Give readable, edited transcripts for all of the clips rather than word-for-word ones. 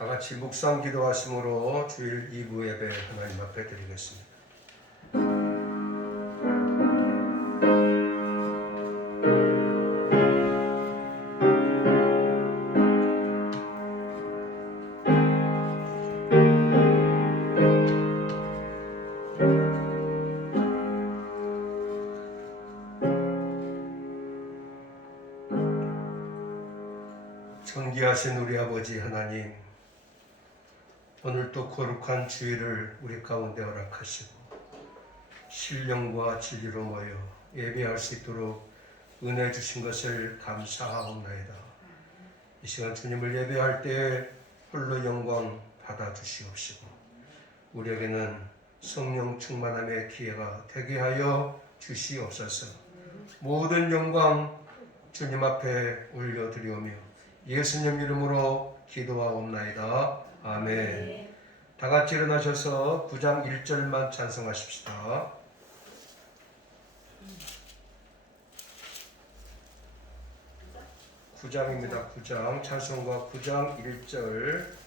다 같이 묵상 기도하심으로 주일 2부 예배 하나님 앞에 드리겠습니다. 존귀하신 우리 아버지 하나님, 오늘도 거룩한 주일을 우리 가운데 허락하시고 신령과 진리로 모여 예배할 수 있도록 은혜 주신 것을 감사하옵나이다. 이 시간 주님을 예배할 때에 홀로 영광 받아주시옵시고 우리에게는 성령 충만함의 기회가 되게 하여 주시옵소서. 모든 영광 주님 앞에 올려드리오며 예수님 이름으로 기도하옵나이다. 아멘. 다 같이 일어나셔서 9장 1절만 찬송하십시다. 구장입니다. 9장 찬송가 9장 1절.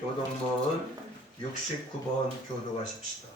교동문 69번 교도하십시다.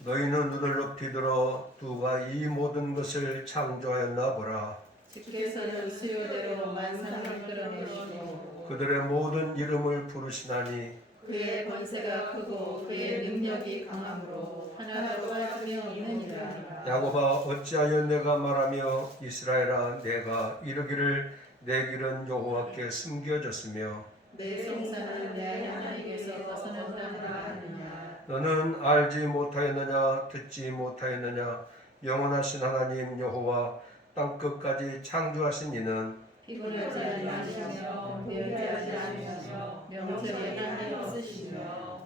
너희는 눈을 높이 들어 누가 이 모든 것을 창조하였나 보라. 주께서는 수요대로 만상을 끌어내시고 그들의 모든 이름을 부르시나니 그의 권세가 크고 그의 능력이 강함으로 하나도 빠짐이 없느니라. 야곱아 어찌하여 내가 말하며 이스라엘아 내가 이르기를 내 길은 여호와께 숨겨졌으며 내 성산은 내 하나님께서 벗어난다 하느냐. 너는 알지 못하였느냐 듣지 못하였느냐 영원하신 하나님 여호와 땅끝까지 창조하신 이는 피곤하지 아니하시며 배회하지 않으시며 명절에 한이 없으시며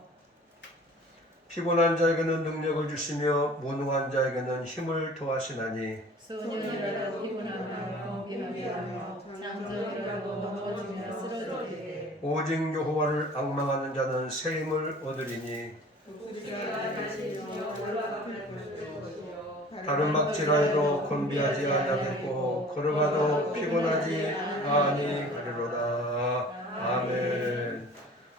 피곤한 자에게는 능력을 주시며 무능한 자에게는 힘을 더하시나니 소년이라도 피곤하며 병비하게 하며 장정이라도 넘어지며 쓰러지게 오직 여호와를 앙망하는 자는 새 힘을 얻으리니 다른 막질하여도 건비하지 아니하겠고 걸어가도 피곤하지 아니하리로다. 아멘.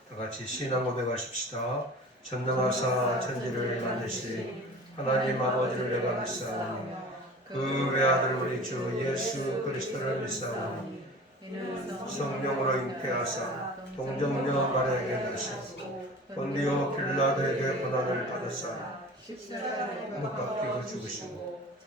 다같이 신앙 고백하십시다. 전능하사 천지를 만드신 하나님 아버지를 내가 믿사오니 그 외아들 우리 주 예수 그리스도를 믿사오니 성령으로 잉태하사 동정녀 마리아에게 나시고 본디오 빌라도에게 고난을 받으사 못 박히고 죽으시고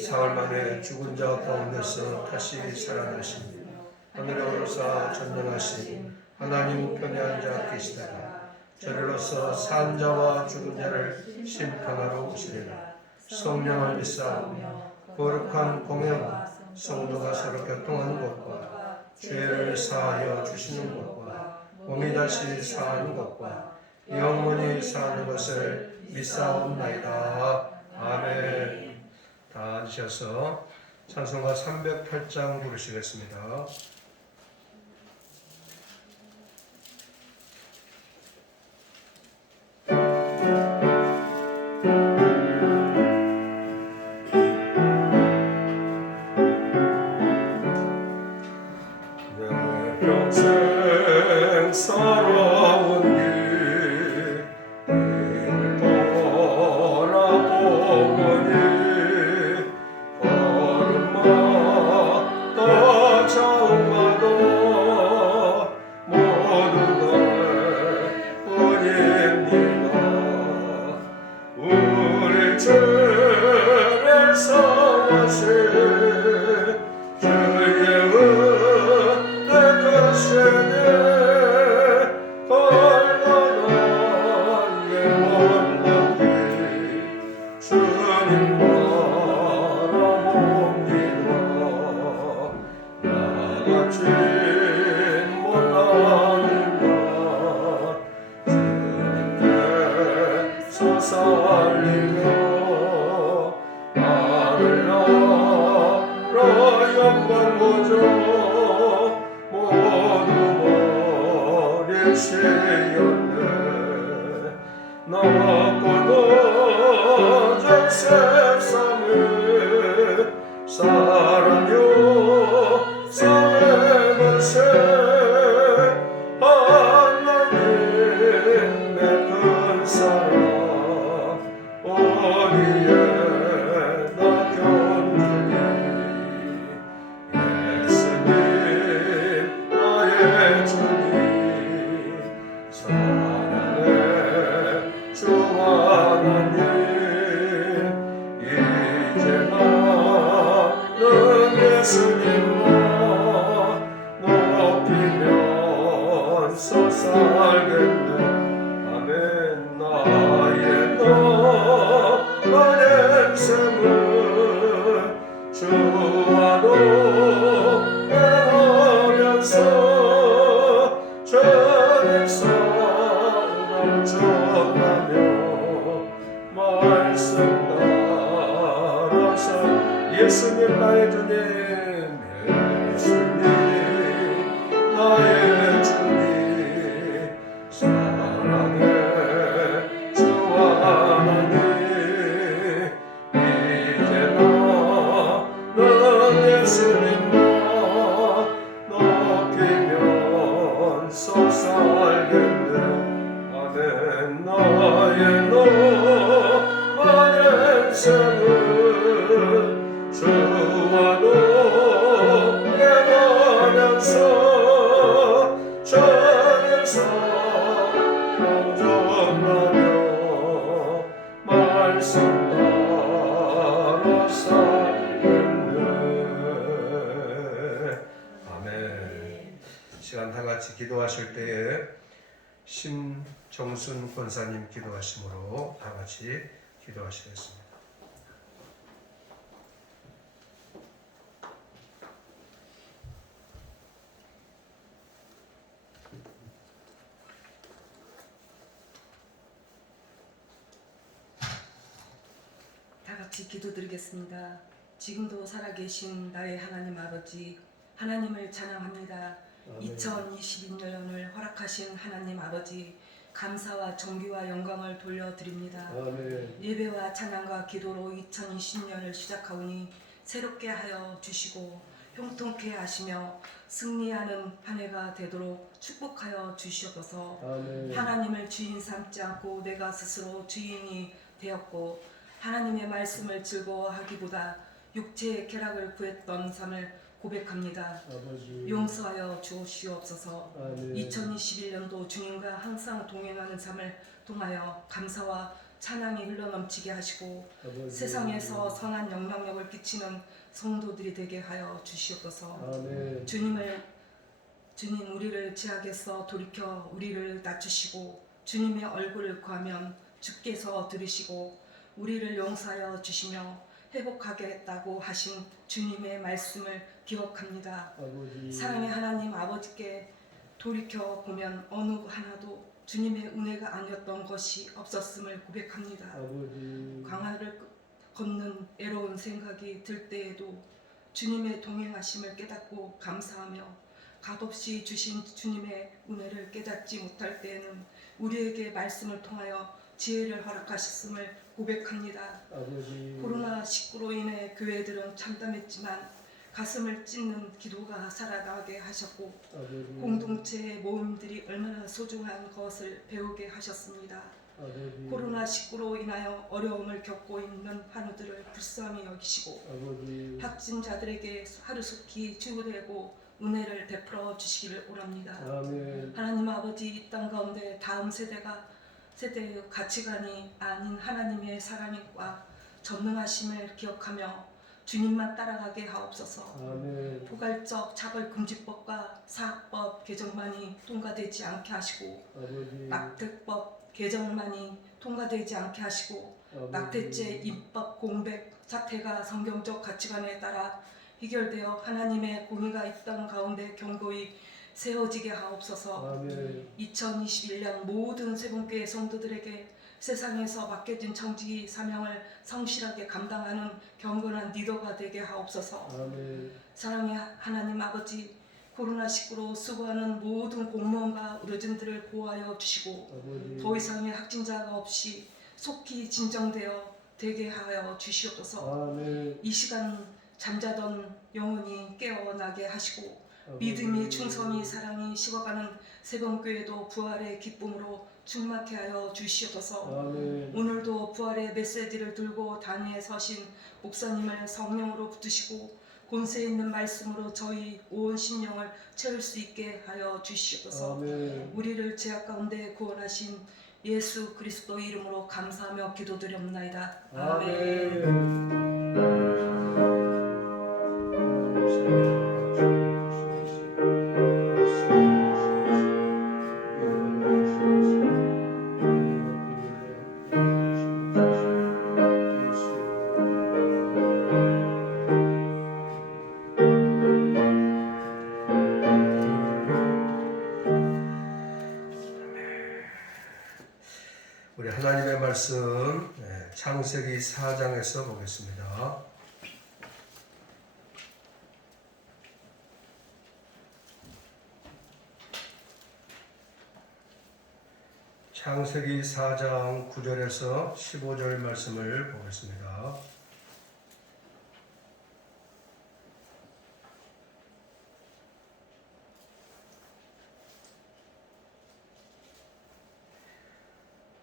사흘 만에 죽은 자 가운데서 다시 살아나시니 하늘에 오르사 전능하신 하나님 우편에 앉아 계시다가 저리로서 산 자와 죽은 자를 심판하러 오시리라. 성령을 믿사오며 거룩한 공회와 성도가 서로 교통하는 것과 죄를 사하여 주시는 것과 몸이 다시 사하는 것과 영원히 사는 것을 믿사옵나이다. 아멘. 다 앉으셔서 찬송가 308장 부르시겠습니다. 성하신 주의 은혜 크시네 걸어난 예원나기 주님 바라봅니다 나같이 못하니까 주님께서 살리며 나를 나라 영광 보죠 모두 버리시었네 나와 끊어진 세상에 사랑요 사랑의 것에 하나님의 큰 사랑 어디에 나 견디니 예수님 나의 주님 사랑의 주 하나님 이제 나는 예수님만 높이면서 살겠네 아멘 나의 너만의 생을 주와도 행하면서 주님 사랑 전하며 말씀 따라서 예수님 나의 주님 예수님 나의 주님 사랑의 주 하나님 이제 나는 예수님만 높이면서 살겠네 아멘 나의 너만의 생을 주와도 행하면서 주님 사랑 전하며 말씀 따라 살겠네 아멘 시간 다 같이 기도하실 때에 심정순 권사님 기도하심으로 다 같이 기도하시겠습니다. 다 같이 기도드리겠습니다. 지금도 살아계신 나의 하나님 아버지 하나님을 찬양합니다. 2022년을 허락하신 하나님 아버지 감사와 존귀와 영광을 돌려드립니다. 아멘. 예배와 찬양과 기도로 2020년을 시작하오니 새롭게 하여 주시고 형통케 하시며 승리하는 한 해가 되도록 축복하여 주시옵소서. 아멘. 하나님을 주인 삼지 않고 내가 스스로 주인이 되었고 하나님의 말씀을 즐거워하기보다 육체의 쾌락을 구했던 삶을 고백합니다. 아버지. 용서하여 주시옵소서. 아멘. 2021년도 주님과 항상 동행하는 삶을 통하여 감사와 찬양이 흘러넘치게 하시고 아버지. 세상에서 선한 영향력을 끼치는 성도들이 되게 하여 주시옵소서. 아멘. 주님 우리를 죄악에서 돌이켜 우리를 낮추시고 주님의 얼굴을 구하면 주께서 들으시고 우리를 용서하여 주시며 회복하겠다고 하신 주님의 말씀을 기억합니다. 아버지. 사랑의 하나님 아버지께 돌이켜 보면 어느 하나도 주님의 은혜가 아니었던 것이 없었음을 고백합니다. 아버지. 광야를 걷는 애로운 생각이 들 때에도 주님의 동행하심을 깨닫고 감사하며 값없이 주신 주님의 은혜를 깨닫지 못할 때에는 우리에게 말씀을 통하여 지혜를 허락하셨음을 고백합니다. 아버지. 코로나19로 인해 교회들은 참담했지만 가슴을 찢는 기도가 살아나게 하셨고 아버지. 공동체의 모임들이 얼마나 소중한 것을 배우게 하셨습니다. 아버지. 코로나19로 인하여 어려움을 겪고 있는 환우들을 불쌍히 여기시고 아버지. 확진자들에게 하루속히 치유되고 은혜를 베풀어 주시기를 원합니다. 아멘. 하나님 아버지, 이 땅 가운데 다음 세대의 가치관이 아닌 하나님의 사랑과 전능하심을 기억하며 주님만 따라가게 하옵소서. 아멘. 포괄적 차별금지법과 사학법 개정만이 통과되지 않게 하시고 아버지. 낙태법 개정만이 통과되지 않게 하시고 낙태죄 입법 공백 사태가 성경적 가치관에 따라 해결되어 하나님의 공의가 이 땅 가운데 견고히 세워지게 하옵소서. 아멘. 2021년 모든 세분교회 성도들에게 세상에서 맡겨진 청지 사명을 성실하게 감당하는 경건한 리더가 되게 하옵소서. 아멘. 사랑의 하나님 아버지, 코로나19로 수고하는 모든 공무원과 의료진들을 보호하여 주시고 아버지. 더 이상의 확진자가 없이 속히 진정되어 되게 하여 주시옵소서. 아멘. 이 시간 잠자던 영혼이 깨어나게 하시고 아버지. 믿음이 충성이 사랑이 식어가는 세번교회도 부활의 기쁨으로 충만케 하여 주시옵소서. 아멘. 오늘도 부활의 메시지를 들고 단위에 서신 목사님을 성령으로 붙드시고 권세 있는 말씀으로 저희 온 심령을 채울 수 있게 하여 주시옵소서. 아멘. 우리를 죄악 가운데 구원하신 예수 그리스도 이름으로 감사하며 기도드렸나이다. 아멘. 아멘. 우리 하나님의 말씀 창세기 4장에서 보겠습니다. 창세기 4장 9절에서 15절 말씀을 보겠습니다.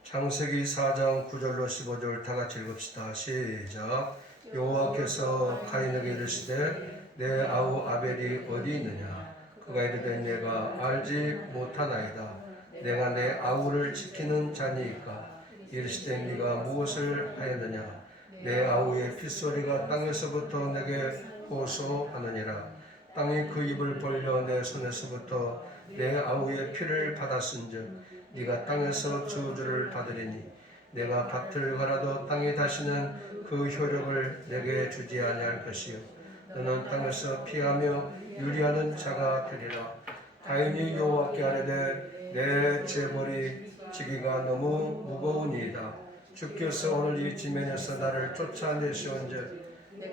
창세기 4장 9절로 15절 다 같이 읽읍시다. 시작. 여호와께서 가인에게 이르시되 내 아우 아벨이 어디 있느냐? 그가 이르되 내가 알지 못하나이다. 내가 내 아우를 지키는 자니이까. 이르시되 네가 무엇을 하였느냐? 내 아우의 핏소리가 땅에서부터 내게 호소하느니라. 땅이 그 입을 벌려 내 손에서부터 내 아우의 피를 받았은즉 네가 땅에서 저주를 받으리니 내가 밭을 갈아도 땅이 다시는 그 효력을 내게 주지 아니할 것이요 너는 땅에서 피하며 유리하는 자가 되리라. 가인이 여호와께 아뢰되 내 재벌이 지기가 너무 무거우니이다. 주께서 오늘 이 지면에서 나를 쫓아내시온즉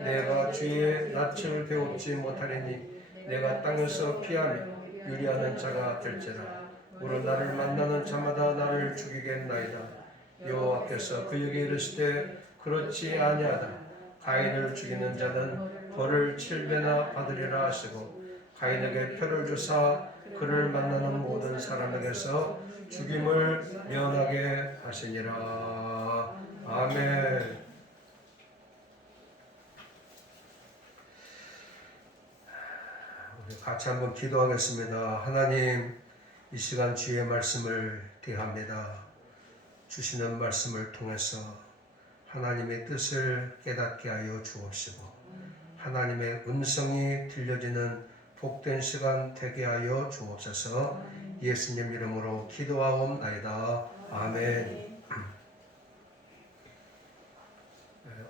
내가 주의 낯을 배웁지 못하리니 내가 땅에서 피하며 유리하는 자가 될지라. 무릇 나를 만나는 자마다 나를 죽이겠나이다. 여호와께서 그에게 이르시되 그렇지 아니하다. 가인을 죽이는 자는 벌을 7배나 받으리라 하시고 가인에게 표를 주사 그를 만나는 모든 사람에게서 죽임을 면하게 하시니라. 아멘. 우리 같이 한번 기도하겠습니다. 하나님, 이 시간 주의 말씀을 대합니다. 주시는 말씀을 통해서 하나님의 뜻을 깨닫게 하여 주옵시고 하나님의 음성이 들려지는 복된 시간 되게 하여 주옵소서. 예수님 이름으로 기도하옵나이다. 아멘.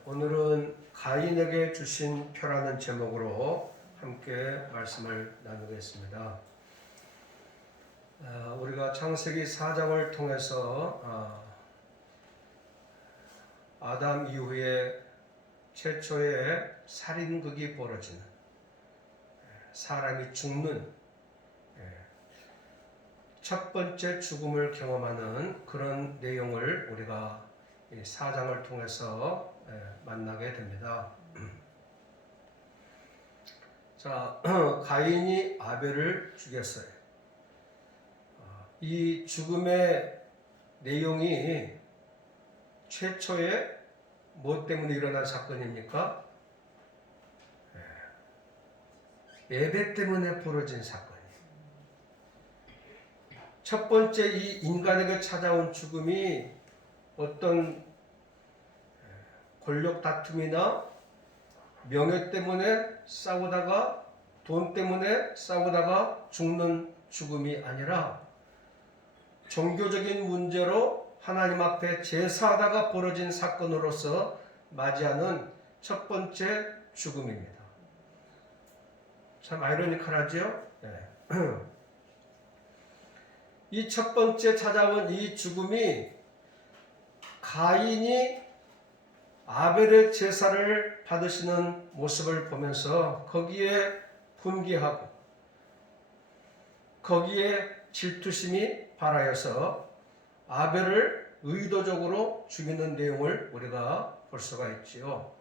오늘은 가인에게 주신 표라는 제목으로 함께 말씀을 나누겠습니다. 우리가 창세기 4장을 통해서 아담 이후에 최초의 살인극이 벌어지는 사람이 죽는 첫 번째 죽음을 경험하는 그런 내용을 우리가 이 4장을 통해서 만나게 됩니다. 자, 가인이 아벨을 죽였어요. 이 죽음의 내용이 최초의 뭐 때문에 일어난 사건입니까? 예배 때문에 벌어진 사건이에요. 첫 번째 이 인간에게 찾아온 죽음이 어떤 권력 다툼이나 명예 때문에 싸우다가 돈 때문에 싸우다가 죽는 죽음이 아니라 종교적인 문제로 하나님 앞에 제사하다가 벌어진 사건으로서 맞이하는 첫 번째 죽음입니다. 참 아이러니컬하죠? 네. 이 첫 번째 찾아온 이 죽음이 가인이 아벨의 제사를 받으시는 모습을 보면서 거기에 분개하고 거기에 질투심이 발하여서 아벨을 의도적으로 죽이는 내용을 우리가 볼 수가 있지요.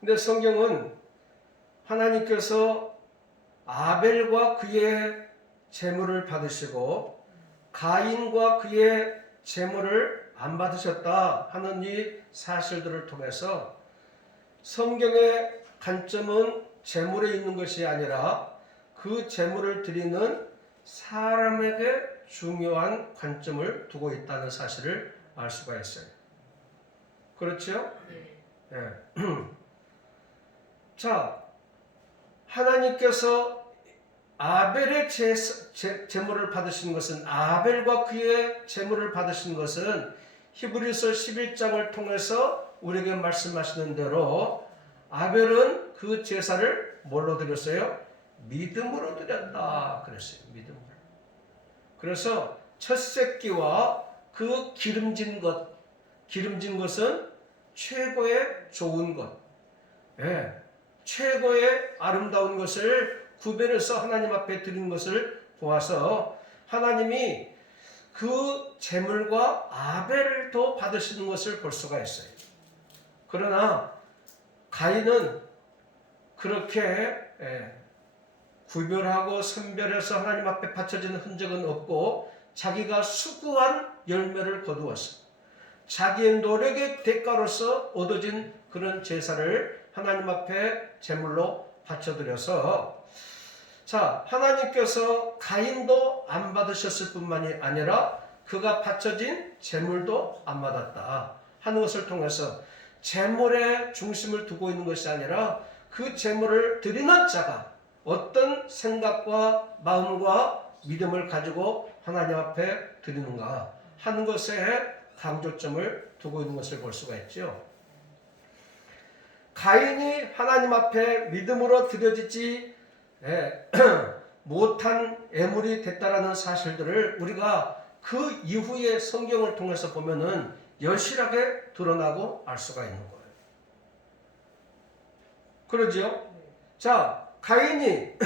근데 성경은 하나님께서 아벨과 그의 제물을 받으시고 가인과 그의 제물을 안 받으셨다 하는 이 사실들을 통해서 성경의 관점은 제물에 있는 것이 아니라 그 제물을 드리는 사람에게 중요한 관점을 두고 있다는 사실을 알 수가 있어요. 그렇죠? 네. 자, 하나님께서 아벨의 제물을 받으신 것은 아벨과 그의 제물을 받으신 것은 히브리서 11장을 통해서 우리에게 말씀하시는 대로 아벨은 그 제사를 뭘로 드렸어요? 믿음으로 드렸다 그랬어요. 믿음으로. 그래서 첫 새끼와 그 기름진 것은 최고의 좋은 것, 최고의 아름다운 것을 구별해서 하나님 앞에 드린 것을 보아서 하나님이 그 제물과 아벨도 받으시는 것을 볼 수가 있어요. 그러나 가인은 그렇게 구별하고 선별해서 하나님 앞에 바쳐지는 흔적은 없고 자기가 수고한 열매를 거두어서 자기의 노력의 대가로서 얻어진 그런 제사를 하나님 앞에 제물로 바쳐드려서 자, 하나님께서 가인도 안 받으셨을 뿐만이 아니라 그가 바쳐진 제물도 안 받았다 하는 것을 통해서 제물에 중심을 두고 있는 것이 아니라 그 제물을 드리는 자가 어떤 생각과 마음과 믿음을 가지고 하나님 앞에 드리는가 하는 것에 강조점을 두고 있는 것을 볼 수가 있죠. 가인이 하나님 앞에 믿음으로 드려지지 못한 애물이 됐다라는 사실들을 우리가 그 이후의 성경을 통해서 보면은 여실하게 드러나고 알 수가 있는 거예요. 그러죠? 자, 가인이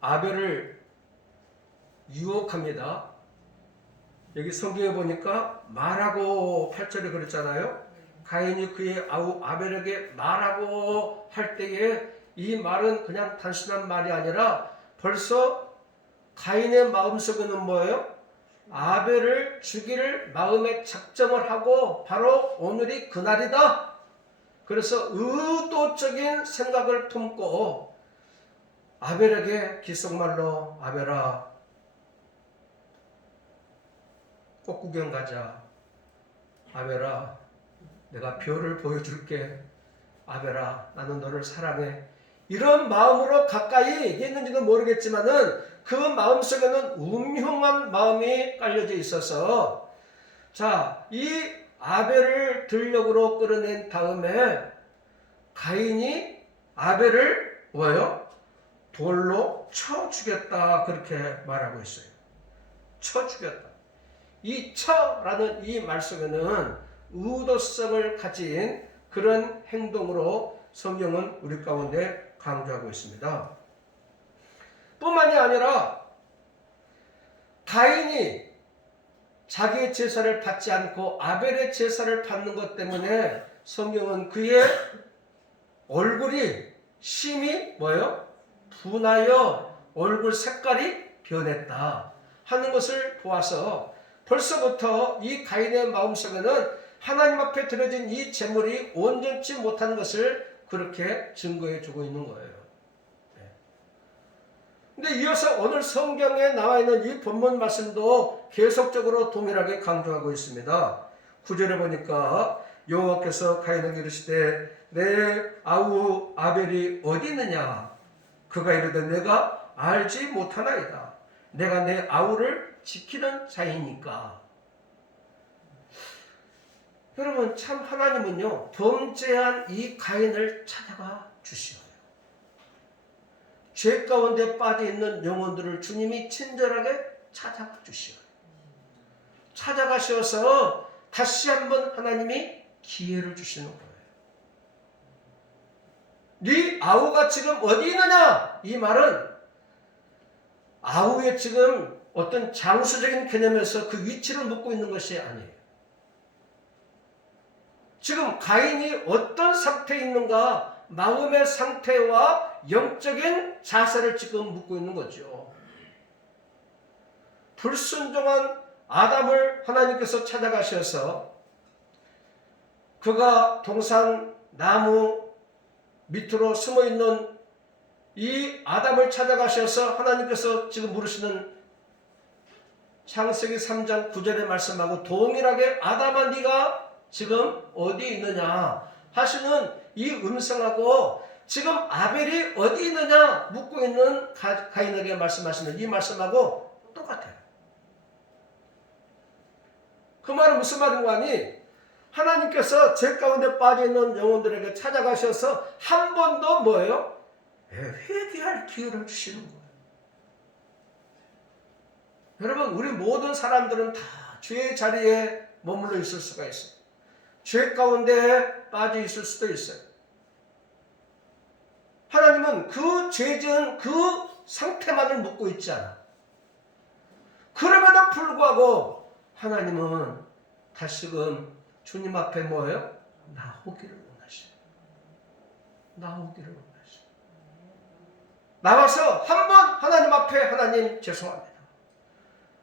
아벨을 유혹합니다. 여기 성경에 보니까 말하고 8절에 그랬잖아요. 가인이 그의 아우 아벨에게 말하고 할 때에 이 말은 그냥 단순한 말이 아니라 벌써 가인의 마음속에는 뭐예요? 아벨을 죽일 마음의 작정을 하고 바로 오늘이 그날이다. 그래서 의도적인 생각을 품고 아벨에게 귓속말로 아벨아 꽃구경 가자. 아벨아 내가 별을 보여줄게. 아벨아 나는 너를 사랑해. 이런 마음으로 가까이 얘기했는지는 모르겠지만은 그 마음속에는 음흉한 마음이 깔려져 있어서 자, 이 아벨을 들녘으로 끌어낸 다음에 가인이 아벨을 뭐예요? 돌로 쳐 죽였다 그렇게 말하고 있어요. 쳐 죽였다. 이 쳐라는 이 말 속에는 의도성을 가진 그런 행동으로 성경은 우리 가운데 강조하고 있습니다. 뿐만이 아니라 가인이 자기의 제사를 받지 않고 아벨의 제사를 받는 것 때문에 성경은 그의 얼굴이 심히 뭐예요? 분하여 얼굴 색깔이 변했다 하는 것을 보아서 벌써부터 이 가인의 마음속에는 하나님 앞에 드려진 이 제물이 온전치 못한 것을 그렇게 증거해 주고 있는 거예요. 근데 이어서 오늘 성경에 나와 있는 이 본문 말씀도 계속적으로 동일하게 강조하고 있습니다. 9절에 보니까 여호와께서 가인에게 이르시되 내 아우 아벨이 어디 있느냐? 그가 이르되 내가 알지 못하나이다. 내가 내 아우를 지키는 자이니까. 여러분, 참 하나님은요, 범죄한 이 가인을 찾아가 주시어요. 죄 가운데 빠져 있는 영혼들을 주님이 친절하게 찾아가 주시어요. 찾아가셔서 다시 한번 하나님이 기회를 주시는 거예요. 네 아우가 지금 어디 있느냐? 이 말은 아우의 지금 어떤 장수적인 개념에서 그 위치를 묻고 있는 것이 아니에요. 지금 가인이 어떤 상태에 있는가, 마음의 상태와 영적인 자세를 지금 묻고 있는 거죠. 불순종한 아담을 하나님께서 찾아가셔서 그가 동산 나무 밑으로 숨어 있는 이 아담을 찾아가셔서 하나님께서 지금 물으시는 창세기 3장 9절의 말씀하고 동일하게 아담아 네가 지금 어디 있느냐 하시는 이 음성하고 지금 아벨이 어디 있느냐 묻고 있는 가인에게 말씀하시는 이 말씀하고 똑같아요. 그 말은 무슨 말인 거 아니? 하나님께서 죄 가운데 빠져있는 영혼들에게 찾아가셔서 한 번 더 뭐예요? 회개할 기회를 주시는 거예요. 여러분, 우리 모든 사람들은 다 죄의 자리에 머물러 있을 수가 있어요. 죄 가운데 빠져 있을 수도 있어요. 하나님은 그 죄 지은 그 상태만을 묻고 있지 않아. 그럼에도 불구하고 하나님은 다시금 주님 앞에 뭐예요? 나오기를 원하셔요. 나오기를 원하셔요. 나와서 한번 하나님 앞에 하나님 죄송합니다.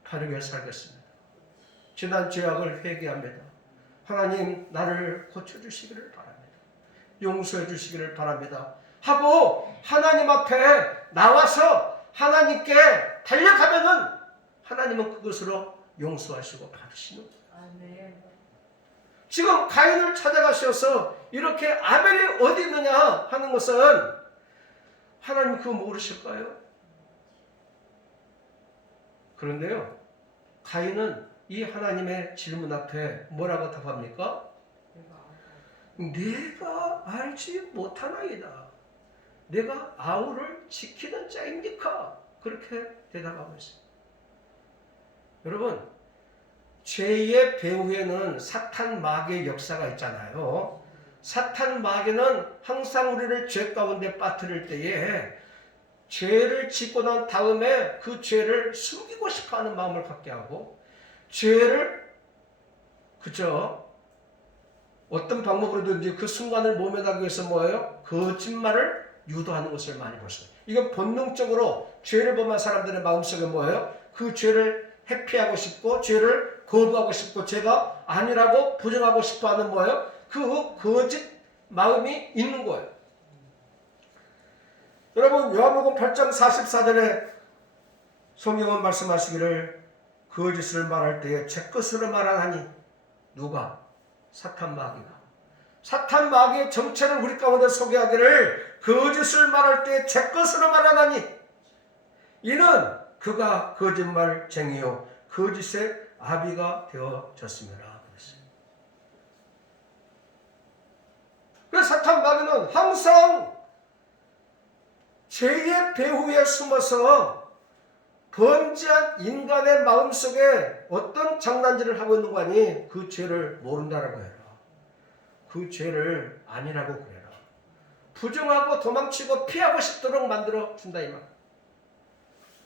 바르게 살겠습니다. 지난 죄악을 회개합니다. 하나님 나를 고쳐주시기를 바랍니다. 용서해 주시기를 바랍니다. 하고 하나님 앞에 나와서 하나님께 달려가면은 하나님은 그것으로 용서하시고 받으시는 거예요. 아멘. 지금 가인을 찾아가셔서 이렇게 아벨이 어디 있느냐 하는 것은 하나님 그거 모르실까요? 그런데요, 가인은 이 하나님의 질문 앞에 뭐라고 답합니까? 내가 알지 못하나이다. 내가 아우를 지키는 자입니까? 그렇게 대답하고 있습니다. 여러분, 죄의 배후에는 사탄 마귀의 역사가 있잖아요. 사탄 마귀는 항상 우리를 죄 가운데 빠뜨릴 때에 죄를 짓고 난 다음에 그 죄를 숨기고 싶어하는 마음을 갖게 하고 죄를 어떤 방법으로든지 그 순간을 모면하기 위해서 뭐예요? 거짓말을 유도하는 것을 많이 봤어요. 이건 본능적으로 죄를 범한 사람들의 마음속에 뭐예요? 그 죄를 회피하고 싶고 죄를 거부하고 싶고 죄가 아니라고 부정하고 싶어하는 뭐예요? 그 거짓 마음이 있는 거예요. 여러분, 요한복음 8장 44절에 성경은 말씀하시기를 거짓을 말할 때에 제 것으로 말하나니 누가? 사탄 마귀가. 사탄 마귀의 정체를 우리 가운데 소개하기를 거짓을 말할 때에 제 것으로 말하나니 이는 그가 거짓말쟁이요 거짓의 아비가 되어졌습니다. 그래서 사탄 마귀는 항상 죄의 배후에 숨어서 범죄한 인간의 마음속에 어떤 장난질을 하고 있는 거 아니? 그 죄를 모른다라고 해라. 그 죄를 아니라고 그래라. 부정하고 도망치고 피하고 싶도록 만들어 준다 이 말.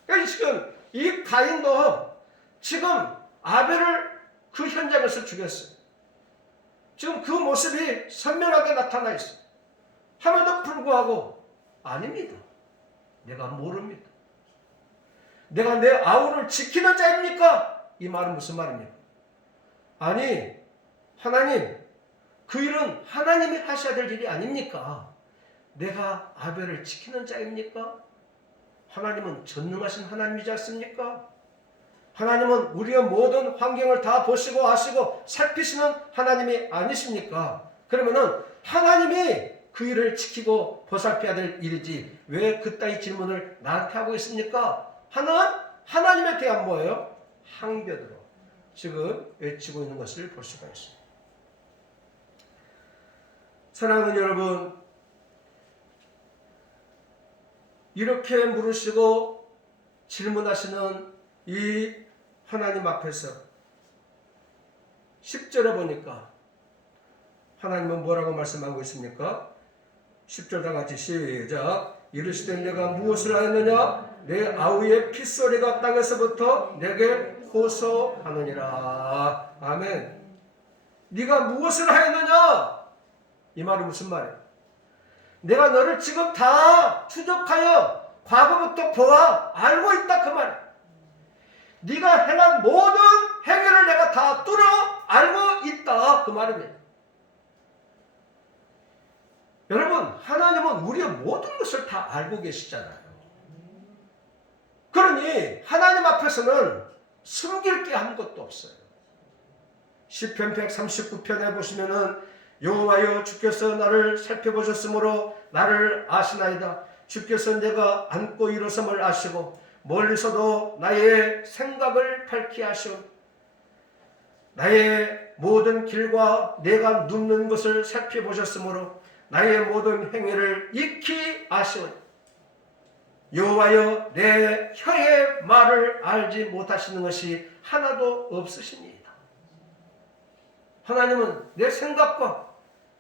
그러니까 지금 이 가인도 지금 아벨을 그 현장에서 죽였어요. 지금 그 모습이 선명하게 나타나 있어요. 함에도 불구하고 아닙니다. 내가 모릅니다. 내가 내 아우를 지키는 자입니까? 이 말은 무슨 말입니까? 아니, 하나님, 그 일은 하나님이 하셔야 될 일이 아닙니까? 내가 아벨을 지키는 자입니까? 하나님은 전능하신 하나님이지 않습니까? 하나님은 우리의 모든 환경을 다 보시고 아시고 살피시는 하나님이 아니십니까? 그러면은 하나님이 그 일을 지키고 보살펴야 될 일이지 왜 그따위 질문을 나한테 하고 있습니까? 하나님에 대한 뭐예요? 항변으로 지금 외치고 있는 것을 볼 수가 있습니다. 사랑하는 여러분, 이렇게 물으시고 질문하시는 이 하나님 앞에서 10절에 보니까 하나님은 뭐라고 말씀하고 있습니까? 10절 다 같이 시작. 이르시되 내가 무엇을 하였느냐? 내 아우의 핏소리가 땅에서부터 내게 호소하느니라. 아멘. 네가 무엇을 하였느냐? 이 말은 무슨 말이에요? 내가 너를 지금 다 추적하여 과거부터 보아 알고 있다 그 말이에요. 네가 행한 모든 행위를 내가 다 뚫어 알고 있다 그 말입니다. 여러분, 하나님은 우리의 모든 것을 다 알고 계시잖아요. 그러니 하나님 앞에서는 숨길 게 아무것도 없어요. 시편 139편에 보시면은 여호와여 주께서 나를 살펴보셨으므로 나를 아시나이다. 주께서 내가 앉고 일어섬을 아시고 멀리서도 나의 생각을 밝히 하시오. 나의 모든 길과 내가 눕는 것을 살펴보셨으므로 나의 모든 행위를 익히 아시오. 여호와여 내 혀의 말을 알지 못하시는 것이 하나도 없으십니다. 하나님은 내 생각과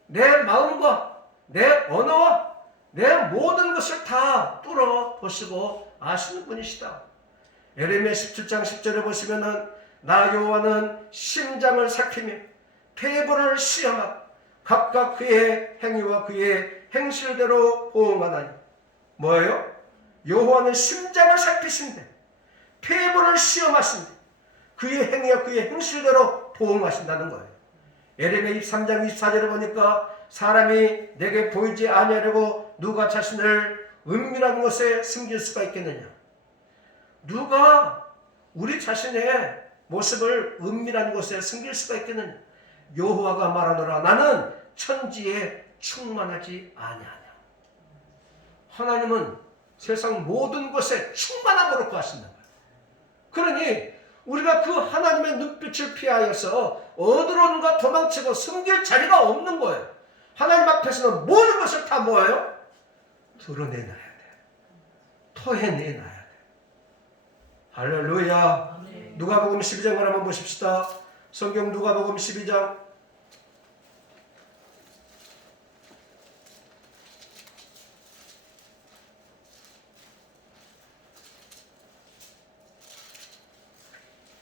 내 마음과 내 언어와 내 모든 것을 다 뚫어 보시고 아시는 분이시다. 예레미야 17장 10절에 보시면은 나 여호와는 심장을 살피며 폐부를 시험하고 각각 그의 행위와 그의 행실대로 보응하나니. 뭐예요? 여호와는 심장을 살피신대 폐부를 시험하신대 그의 행위와 그의 행실대로 보응하신다는 거예요. 예레미야 23장 24절에 보니까 사람이 내게 보이지 아니하려고 누가 자신을 은밀한 곳에 숨길 수가 있겠느냐? 누가 우리 자신의 모습을 은밀한 곳에 숨길 수가 있겠느냐? 여호와가 말하노라 나는 천지에 충만하지 아니하냐. 하나님은 세상 모든 것에 충만함으로 구하신다. 그러니 우리가 그 하나님의 눈빛을 피하여서 어디론가 도망치고 숨길 자리가 없는 거예요. 하나님 앞에서는 모든 것을 다 뭐예요? 드러내놔야 돼. 토해내놔야 돼. 할렐루야. 누가복음 12장을 한번 보십시다. 성경 누가복음 12장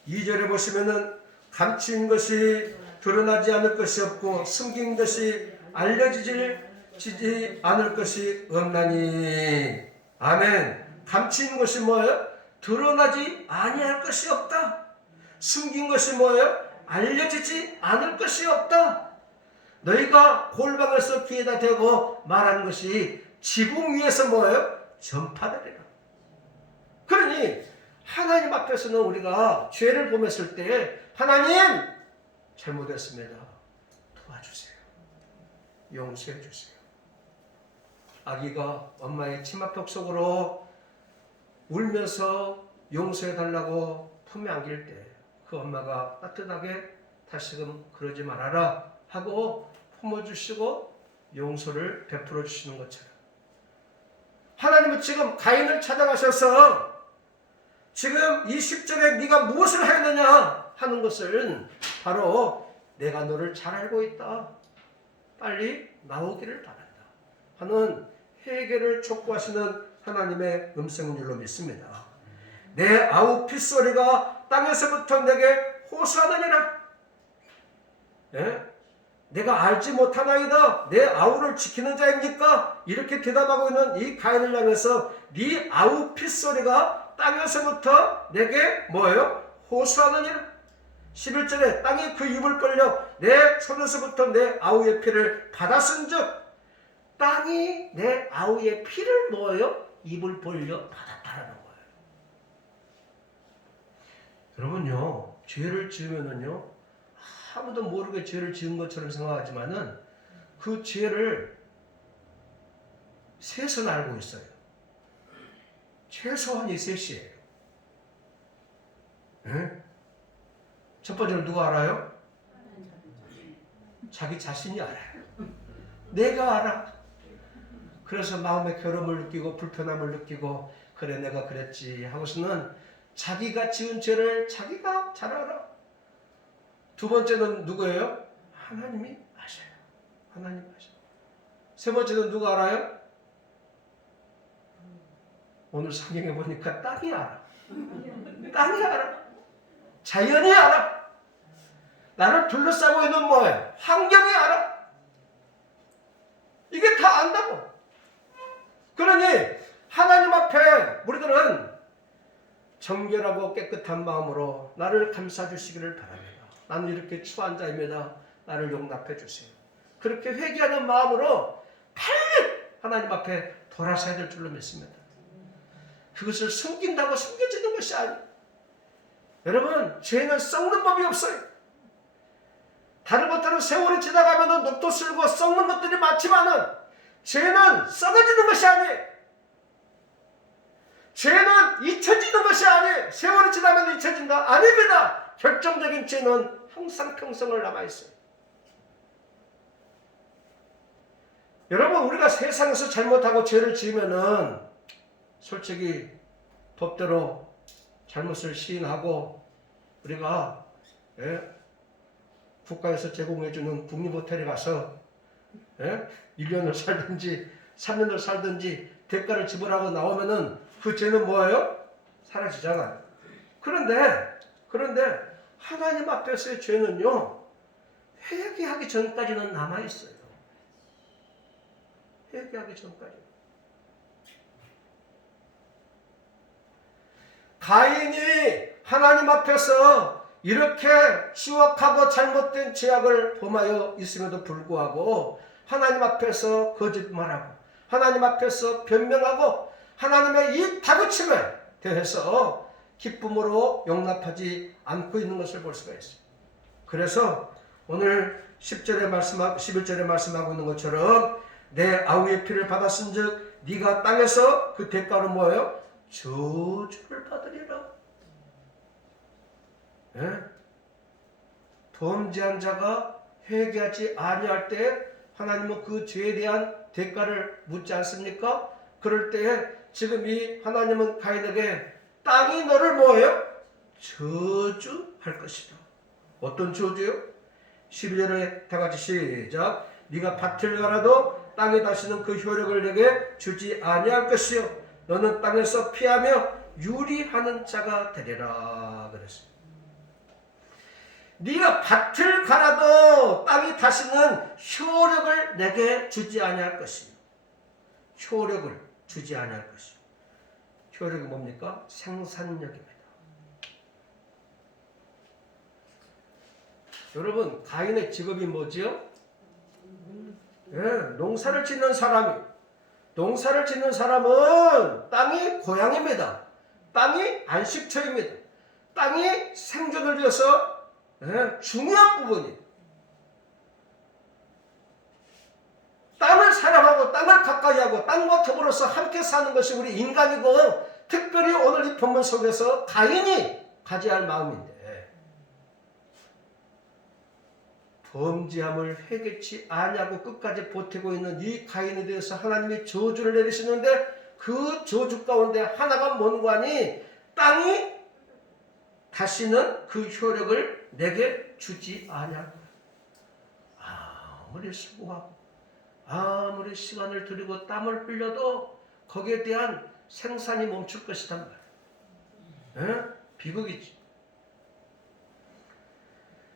2절에 보시면은 감추인 것이 드러나지 않을 것이 없고 숨긴 것이 알려지지 않을 것이 없나니. 아멘. 감추인 것이 뭐예요? 드러나지 아니할 것이 없다. 숨긴 것이 뭐예요? 알려지지 않을 것이 없다. 너희가 골방에서 귀에다 대고 말한 것이 지붕 위에서 뭐예요? 전파되리라. 그러니 하나님 앞에서는 우리가 죄를 범했을 때 하나님 잘못했습니다. 도와주세요. 용서해 주세요. 아기가 엄마의 치마폭 속으로 울면서 용서해 달라고 품에 안길 때 그 엄마가 따뜻하게 다시금 그러지 말아라 하고 품어주시고 용서를 베풀어 주시는 것처럼 하나님은 지금 가인을 찾아가셔서 지금 이 10절에 네가 무엇을 하였느냐 하는 것은 바로 내가 너를 잘 알고 있다. 빨리 나오기를 바란다 하는 회개를 촉구하시는 하나님의 음성인 줄로 믿습니다. 내 아우 핏소리가 땅에서부터 내게 호소하느니라. 예? 내가 알지 못하나이다. 내 아우를 지키는 자입니까? 이렇게 대답하고 있는 이 가인을 향해서 네 아우 핏소리가 땅에서부터 내게 뭐예요? 호소하느니라. 11절에 땅이 그 입을 벌려 내 손에서부터 내 아우의 피를 받았은즉 땅이 내 아우의 피를 뭐예요? 입을 벌려 받았다. 말하는 거예요. 여러분요, 죄를 지으면은요, 아무도 모르게 죄를 지은 것처럼 생각하지만은 그 죄를 셋은 알고 있어요. 최소한이 셋이에요. 네? 첫 번째는 누가 알아요? 자기 자신이 알아요. 내가 알아. 그래서 마음의 괴로움을 느끼고 불편함을 느끼고 그래 내가 그랬지 하고서는 자기가 지은 죄를 자기가 잘 알아. 두 번째는 누구예요? 하나님이 아셔요. 하나님이 아셔요. 세 번째는 누가 알아요? 오늘 성경에 보니까 땅이 알아. 땅이 알아. 자연이 알아. 나를 둘러싸고 있는 뭐예요? 환경이 알아. 이게 다 안다고. 그러니 하나님 앞에 우리들은 정결하고 깨끗한 마음으로 나를 감싸 주시기를 바랍니다. 나는 이렇게 추한 자입니다. 나를 용납해 주세요. 그렇게 회개하는 마음으로 빨리 하나님 앞에 돌아서야 될 줄로 믿습니다. 그것을 숨긴다고 숨겨지는 것이 아니에요. 여러분, 죄는 썩는 법이 없어요. 다른 것들은 세월이 지나가면 녹도 슬고 썩는 것들이 많지만은 죄는 썩어지는 것이 아니에요. 죄는 잊혀지는 것이 아니에요. 세월이 지나면 잊혀진다? 아닙니다. 결정적인 죄는 항상 평생을 남아있어요. 여러분, 우리가 세상에서 잘못하고 죄를 지으면은 솔직히 법대로 잘못을 시인하고 우리가 국가에서 제공해주는 국립호텔에 가서 1년을 살든지 3년을 살든지 대가를 지불하고 나오면은 그 죄는 뭐예요? 사라지잖아요. 그런데 하나님 앞에서의 죄는요, 회개하기 전까지는 남아있어요. 회개하기 전까지. 가인이 하나님 앞에서 이렇게 추악하고 잘못된 죄악을 범하여 있음에도 불구하고 하나님 앞에서 거짓말하고 하나님 앞에서 변명하고 하나님의 이 다그침에 대해서 기쁨으로 용납하지 않고 있는 것을 볼 수가 있어요. 그래서 오늘 10절에 11절에 말씀하고 있는 것처럼 내 아우의 피를 받았은즉 네가 땅에서 그 대가로 뭐예요? 저주를 받으리라. 범죄한 자가 회개하지 아니할 때 하나님은 그 죄에 대한 대가를 묻지 않습니까? 그럴 때에 지금 이 하나님은 가인에게 땅이 너를 뭐예요? 저주할 것이다. 어떤 저주요? 12절에 다 같이 시작. 네가 밭을 갈아도 땅에 다시는 그 효력을 내게 주지 아니할 것이요 너는 땅에서 피하며 유리하는 자가 되리라 그랬어요. 네가 밭을 갈아도 땅이 다시는 효력을 내게 주지 아니할 것이요. 효력을 주지 아니할 것이요. 효력이 뭡니까? 생산력입니다. 여러분, 가인의 직업이 뭐지요? 농사를 짓는 사람이. 농사를 짓는 사람은 땅이 고향입니다. 땅이 안식처입니다. 땅이 생존을 위해서 중요한 부분이에요. 땅을 사랑하고 땅을 가까이하고 땅과 더불어서 함께 사는 것이 우리 인간이고 특별히 오늘 이 본문 속에서 가인이 가져야 할 마음인데 범죄함을 회개치 아니하고 끝까지 버티고 있는 이 가인에 대해서 하나님이 저주를 내리시는데 그 저주 가운데 하나가 뭔가니 땅이 다시는 그 효력을 내게 주지 아니하고 아무리 수고하고 아무리 시간을 들이고 땀을 흘려도 거기에 대한 생산이 멈출 것이단 말이에요. 비극이지.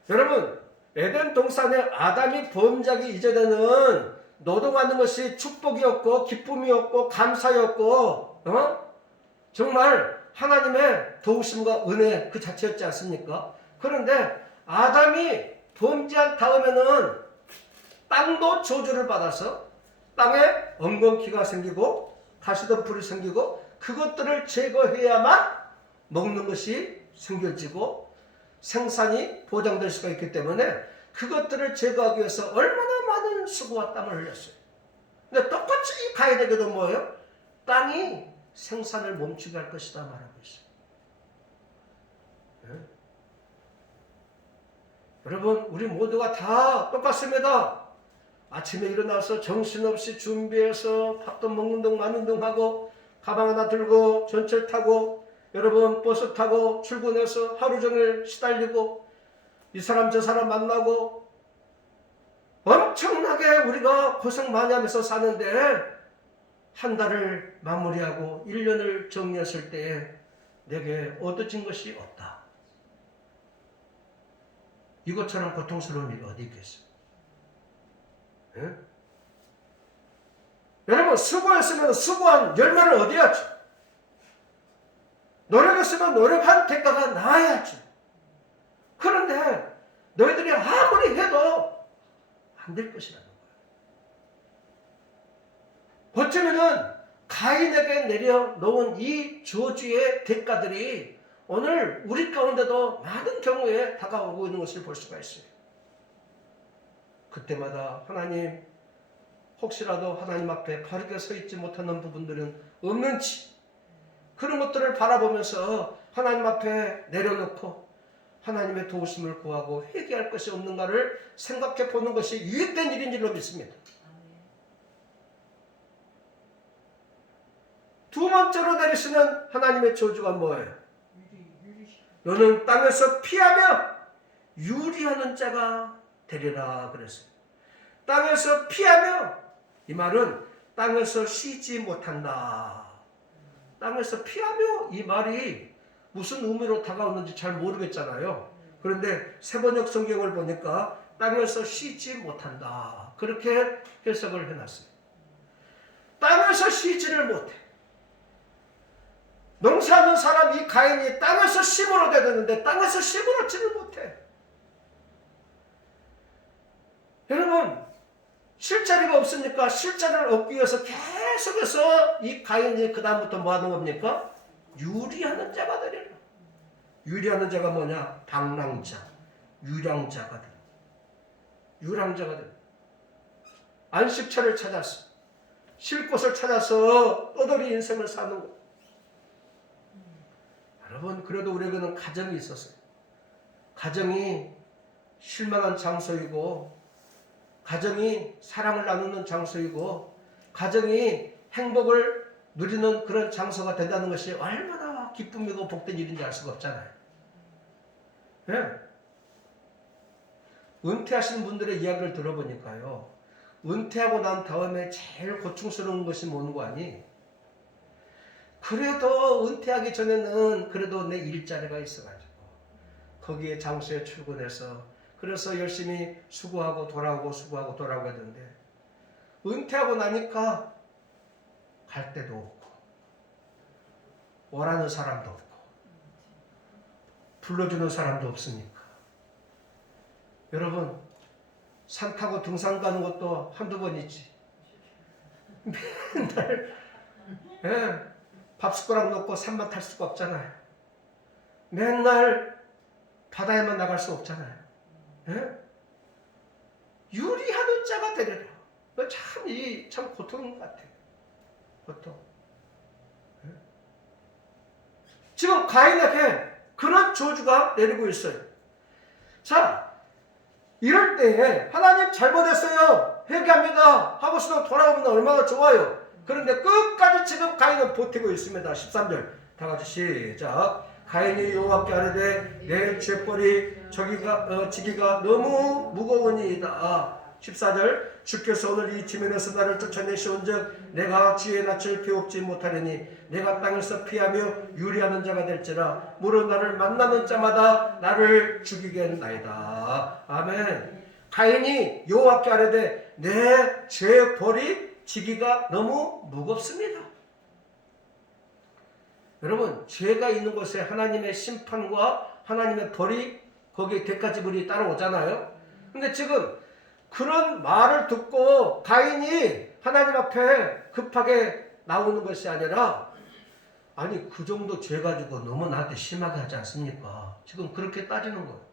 여러분, 에덴 동산에 아담이 범죄하기 이전에는 노동하는 것이 축복이었고 기쁨이었고 감사였고 정말 하나님의 도우심과 은혜 그 자체였지 않습니까? 그런데 아담이 범죄한 다음에는 땅도 저주를 받아서 땅에 엉겅퀴가 생기고 가시덤불이 생기고 그것들을 제거해야만 먹는 것이 생겨지고 생산이 보장될 수가 있기 때문에 그것들을 제거하기 위해서 얼마나 많은 수고와 땀을 흘렸어요. 근데 똑같이 이 가인에게도 뭐예요? 땅이 생산을 멈추게 할 것이다 말하고 있어요. 네? 여러분, 우리 모두가 다 똑같습니다. 아침에 일어나서 정신없이 준비해서 밥도 먹는 둥 마는 둥 하고 가방 하나 들고 전철 타고 여러분 버스 타고 출근해서 하루 종일 시달리고 이 사람 저 사람 만나고 엄청나게 우리가 고생 많이 하면서 사는데 한 달을 마무리하고 1년을 정리했을 때에 내게 얻어진 것이 없다. 이것처럼 고통스러운 일이 어디 있겠어요? 예? 여러분, 수고했으면 수고한 열매를 얻어야죠. 노력했으면 노력한 대가가 나와야죠. 그런데 너희들이 아무리 해도 안 될 것이라는 거예요. 어쩌면은 가인에게 내려놓은 이 저주의 대가들이 오늘 우리 가운데도 많은 경우에 다가오고 있는 것을 볼 수가 있어요. 그때마다 하나님, 혹시라도 하나님 앞에 바르게 서 있지 못하는 부분들은 없는지 그런 것들을 바라보면서 하나님 앞에 내려놓고 하나님의 도우심을 구하고 회개할 것이 없는가를 생각해 보는 것이 유익된 일인 줄로 믿습니다. 두 번째로 내리시는 하나님의 저주가 뭐예요? 너는 땅에서 피하며 유리하는 자가 되리라 그랬어요. 땅에서 피하며, 이 말은 땅에서 쉬지 못한다. 땅에서 피하며, 이 말이 무슨 의미로 다가오는지 잘 모르겠잖아요. 그런데 세번역 성경을 보니까 땅에서 쉬지 못한다, 그렇게 해석을 해놨어요. 땅에서 쉬지를 못해. 농사하는 사람 이 가인이 땅에서 심을 얻어야 되는데 땅에서 심을 얻지를 못해. 여러분, 실자리가 없으니까 실자리를 얻기 위해서 계속해서 이 가인이 그 다음부터 뭐 하는 겁니까? 유리하는 자가 되리라. 유리하는 자가 뭐냐? 방랑자, 유량자가 되리라. 유량자가 되리라. 안식처를 찾아서, 쉴 곳을 찾아서 떠돌이 인생을 사는 것. 여러분, 그래도 우리에게는 가정이 있었어요. 가정이 쉴만한 장소이고, 가정이 사랑을 나누는 장소이고, 가정이 행복을 누리는 그런 장소가 된다는 것이 얼마나 기쁨이고 복된 일인지 알 수가 없잖아요. 네. 은퇴하신 분들의 이야기를 들어보니까요, 은퇴하고 난 다음에 제일 고충스러운 것이 뭔고 아니? 그래도 은퇴하기 전에는 그래도 내 일자리가 있어가지고 거기에 장소에 출근해서 그래서 열심히 수고하고 돌아오고 수고하고 돌아오게 되는데, 은퇴하고 나니까 갈 데도 없고 원하는 사람도 없고 불러주는 사람도 없으니까, 여러분, 산 타고 등산 가는 것도 한두 번이지 맨날 밥 숟가락 놓고 산만 탈 수가 없잖아요. 맨날 바다에만 나갈 수 없잖아요. 유리하는 자가 되리라. 참 고통인 것 같아요. 고통. 지금 가인에게 그런 저주가 내리고 있어요. 자, 이럴 때에 하나님 잘못했어요, 회개합니다 하고서 돌아오면 얼마나 좋아요. 그런데 끝까지 지금 가인은 버티고 있습니다. 13절 다 같이 시작. 가인이 여호와께 아뢰되 내 죄벌이 지기가 너무 무거우니이다. 14절 주께서 오늘 이 지면에서 나를 쫓아내시온즉 내가 지혜의 낯을 비옵지 못하리니 내가 땅에서 피하며 유리하는 자가 될지라 무릇 나를 만나는 자마다 나를 죽이겠나이다. 아멘. 가인이 여호와께 아뢰되 내 죄벌이 지기가 너무 무겁습니다. 여러분, 죄가 있는 곳에 하나님의 심판과 하나님의 벌이, 거기에 대가지불이 따라오잖아요. 근데 지금 그런 말을 듣고 가인이 하나님 앞에 급하게 나오는 것이 아니라 아니 그 정도 죄 가지고 너무 나한테 심하게 하지 않습니까? 지금 그렇게 따지는 거예요.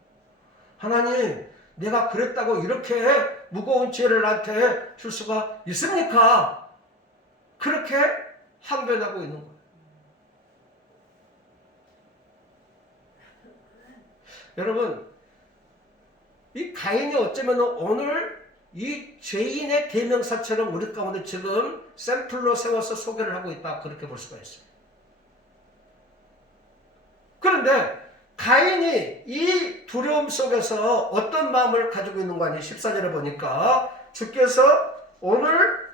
하나님, 내가 그랬다고 이렇게 무거운 죄를 나한테 줄 수가 있습니까? 그렇게 항변하고 있는 거예요. 여러분, 이 가인이 어쩌면 오늘 이 죄인의 대명사처럼 우리 가운데 지금 샘플로 세워서 소개를 하고 있다, 그렇게 볼 수가 있어요. 그런데 가인이 이 두려움 속에서 어떤 마음을 가지고 있는 거 아니에요? 14절에 보니까 주께서 오늘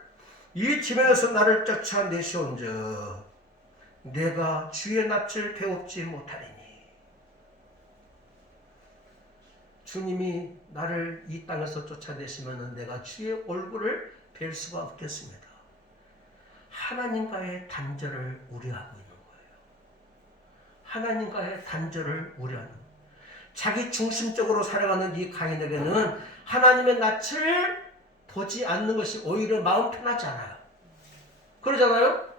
이 지면에서 나를 쫓아내시온즉 내가 주의 낯을 배웁지 못하리니. 주님이 나를 이 땅에서 쫓아내시면 내가 주의 얼굴을 뵐 수가 없겠습니다. 하나님과의 단절을 우려하고 있는 거예요. 하나님과의 단절을 우려하는 거예요. 자기 중심적으로 살아가는 이 가인에게는 하나님의 낯을 보지 않는 것이 오히려 마음 편하지 않아요. 그러잖아요?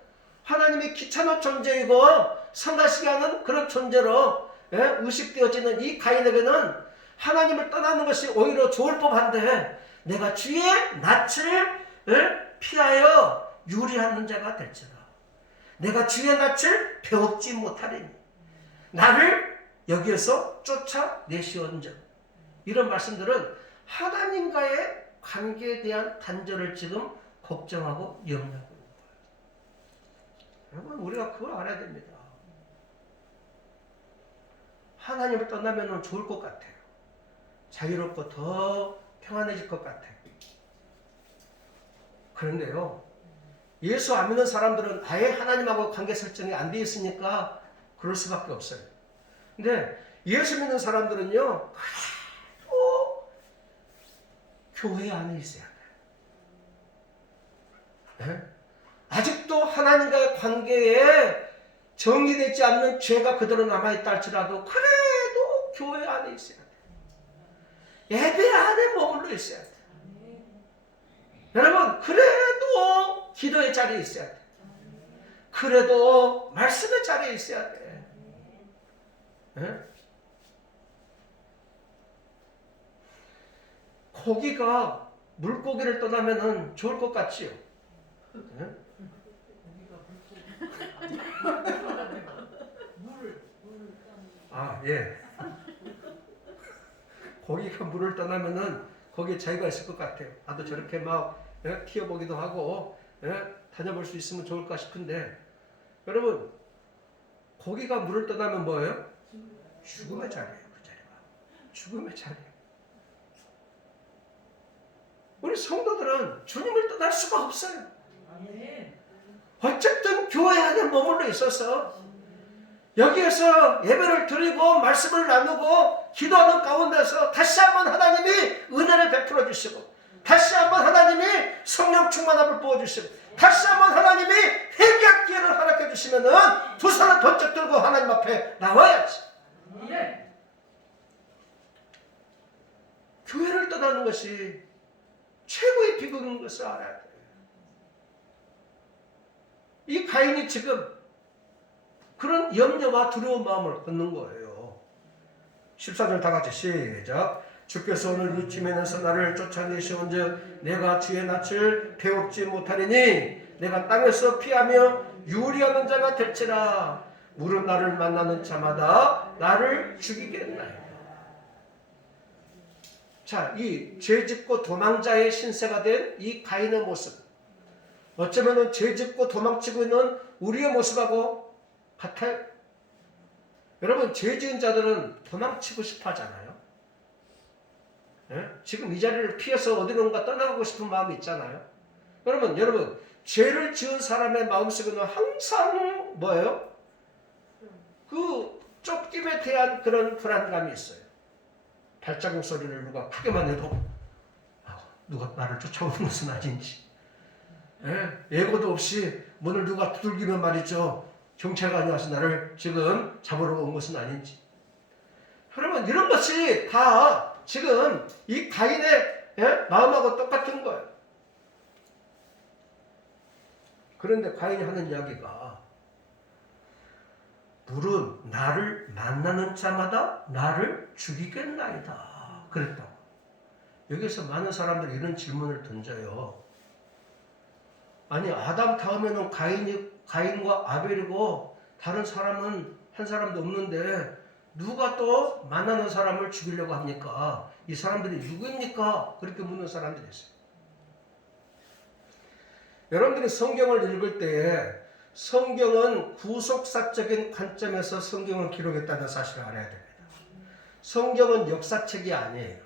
하나님이 귀찮은 존재이고 성가시게 하는 그런 존재로 의식되어지는 이 가인에게는 하나님을 떠나는 것이 오히려 좋을 법한데 내가 주의 낯을 피하여 유리하는 자가 될지라. 내가 주의 낯을 배웁지 못하리니 나를 여기에서 쫓아내시온즉. 이런 말씀들은 하나님과의 관계에 대한 단절을 지금 걱정하고 염려하고 있는 거예요. 여러분, 우리가 그걸 알아야 됩니다. 하나님을 떠나면 좋을 것 같아요. 자유롭고 더 평안해질 것 같아요. 그런데요, 예수 안 믿는 사람들은 아예 하나님하고 관계 설정이 안 되어 있으니까 그럴 수밖에 없어요. 근데 예수 믿는 사람들은요, 그래도 교회 안에 있어야 돼요. 네? 아직도 하나님과의 관계에 정리되지 않는 죄가 그대로 남아있다 할지라도 그래도 교회 안에 있어야 돼요. 예배 안에 머물러 있어야 돼요. 여러분, 그래도 기도의 자리에 있어야 돼요. 그래도 말씀의 자리에 있어야 돼요. 네? 고기가 물고기를 떠나면 좋을 것 같지요? 네? 아, 예. 고기가 물을 떠나면은 거기에 자유가 있을 것 같아요. 나도 저렇게 막 튀어보기도 하고 다녀볼 수 있으면 좋을까 싶은데, 여러분, 고기가 물을 떠나면 뭐예요? 죽음의 자리예요. 그 자리가 죽음의 자리예요. 우리 성도들은 주님을 떠날 수가 없어요. 어쨌든 교회 안에 머물러 있어서 여기에서 예배를 드리고 말씀을 나누고 기도하는 가운데서 다시 한번 하나님이 은혜를 베풀어 주시고, 다시 한번 하나님이 성령 충만함을 부어주시고, 다시 한번 하나님이 회개할 기회를 허락해 주시면은 두 손을 번쩍 들고 하나님 앞에 나와야지. 교회를 떠나는 것이 최고의 비극인 것을 알아야 돼요. 이 가인이 지금 그런 염려와 두려운 마음을 갖는 거예요. 14절 다 같이 시작. 주께서 오늘 이 지면에서 나를 쫓아내시온즉 내가 주의 낯을 배웁지 못하리니 내가 땅에서 피하며 유리하는 자가 될지라. 물은 나를 만나는 자마다 나를 죽이겠나이다. 자, 이 죄짓고 도망자의 신세가 된 이 가인의 모습, 어쩌면 죄짓고 도망치고 있는 우리의 모습하고 같아요. 여러분, 죄 지은 자들은 도망치고 싶어 하잖아요. 지금 이 자리를 피해서 어디론가 떠나가고 싶은 마음이 있잖아요. 여러분, 죄를 지은 사람의 마음속에는 항상 뭐예요? 그 쫓김에 대한 그런 불안감이 있어요. 발자국 소리를 누가 크게만 해도 누가 나를 쫓아오는 것은 아닌지, 예고도 없이 문을 누가 두들기면 말이죠, 경찰관이 와서 나를 지금 잡으러 온 것은 아닌지. 여러분, 이런 것이 다 지금 이 가인의 마음하고 똑같은 거예요. 그런데 가인이 하는 이야기가 물은 나를 만나는 자마다 나를 죽이겠나이다 그랬다. 여기서 많은 사람들이 이런 질문을 던져요. 아니 아담 다음에는 가인과 아벨이고 다른 사람은 한 사람도 없는데 누가 또 만나는 사람을 죽이려고 합니까? 이 사람들이 누구입니까? 그렇게 묻는 사람들이 있어요. 여러분들이 성경을 읽을 때에 성경은 구속사적인 관점에서 성경을 기록했다는 사실을 알아야 됩니다. 성경은 역사책이 아니에요.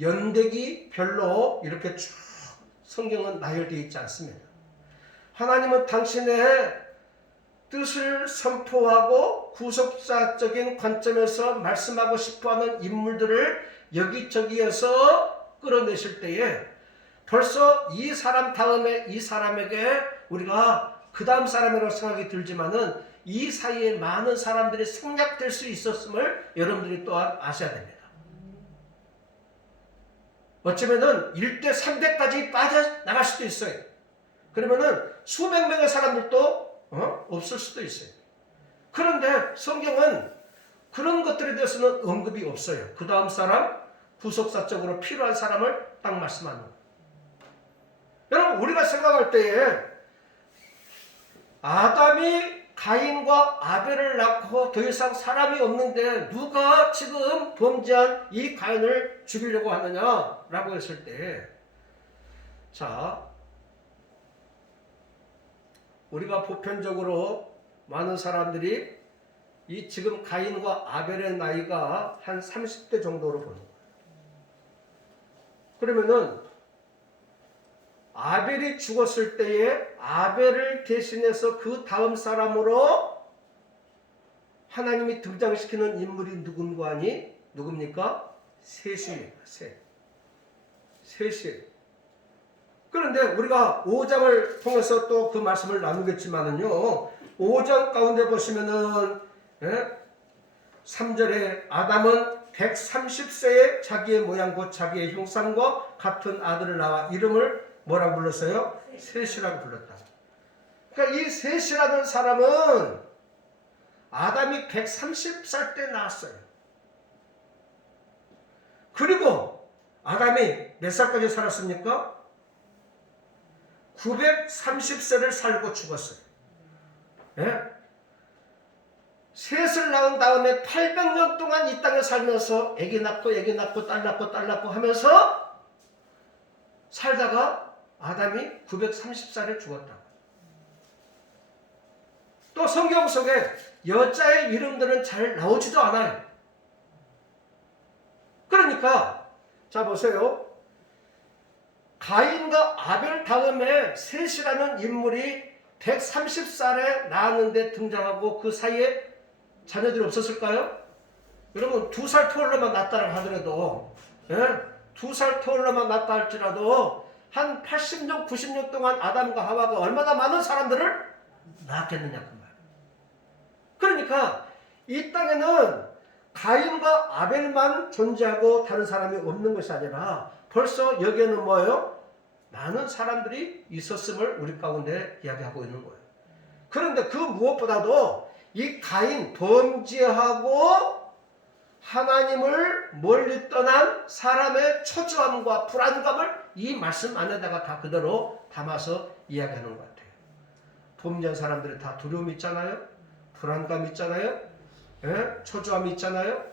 연대기 별로 이렇게 쭉 성경은 나열되어 있지 않습니다. 하나님은 당신의 뜻을 선포하고 구속사적인 관점에서 말씀하고 싶어하는 인물들을 여기저기에서 끌어내실 때에 벌써 이 사람 다음에 이 사람에게 우리가 그 다음 사람이라고 생각이 들지만은 이 사이에 많은 사람들이 생략될 수 있었음을 여러분들이 또한 아셔야 됩니다. 어쩌면은 1대 3대까지 빠져나갈 수도 있어요. 그러면은 수백 명의 사람들도 없을 수도 있어요. 그런데 성경은 그런 것들에 대해서는 언급이 없어요. 그 다음 사람, 구속사적으로 필요한 사람을 딱 말씀하는 거예요. 여러분 우리가 생각할 때에 아담이 가인과 아벨을 낳고 더 이상 사람이 없는데 누가 지금 범죄한 이 가인을 죽이려고 하느냐라고 했을 때, 자, 우리가 보편적으로 많은 사람들이 이 지금 가인과 아벨의 나이가 한 30대 정도로 보는 거예요. 그러면은 아벨이 죽었을 때에 아벨을 대신해서 그 다음 사람으로 하나님이 등장시키는 인물이 누굽니까? 셋입니다. 셋이에요. 그런데 우리가 5장을 통해서 또 그 말씀을 나누겠지만은요, 5장 가운데 보시면은 3절에 아담은 130세에 자기의 모양 곧 자기의 형상과 같은 아들을 낳아 이름을 뭐라고 불렀어요? 셋이라고 불렀다. 그러니까 이 셋이라는 사람은 아담이 130살 때 낳았어요. 그리고 아담이 몇 살까지 살았습니까? 930세를 살고 죽었어요. 예? 셋을 낳은 다음에 800년 동안 이 땅에 살면서 애기 낳고 딸 낳고 하면서 살다가 아담이 930살에 죽었다. 또 성경 속에 여자의 이름들은 잘 나오지도 않아요. 그러니까 자 보세요. 가인과 아벨 다음에 셋이라는 인물이 130살에 낳았는데 등장하고 그 사이에 자녀들이 없었을까요? 여러분 2살 터울로만 낳았다고 하더라도 2살 터울로만 낳았다 할지라도 한 80년 90년 동안 아담과 하와가 얼마나 많은 사람들을 낳았겠느냐 그 말. 그러니까 이 땅에는 가인과 아벨만 존재하고 다른 사람이 없는 것이 아니라 벌써 여기에는 뭐예요? 많은 사람들이 있었음을 우리 가운데 이야기하고 있는 거예요. 그런데 그 무엇보다도 이 가인 범죄하고 하나님을 멀리 떠난 사람의 초조함과 불안감을 이 말씀 안에다가 다 그대로 담아서 이야기하는 것 같아요. 범죄한 사람들이 다 두려움이 있잖아요. 불안감이 있잖아요. 초조함이 있잖아요.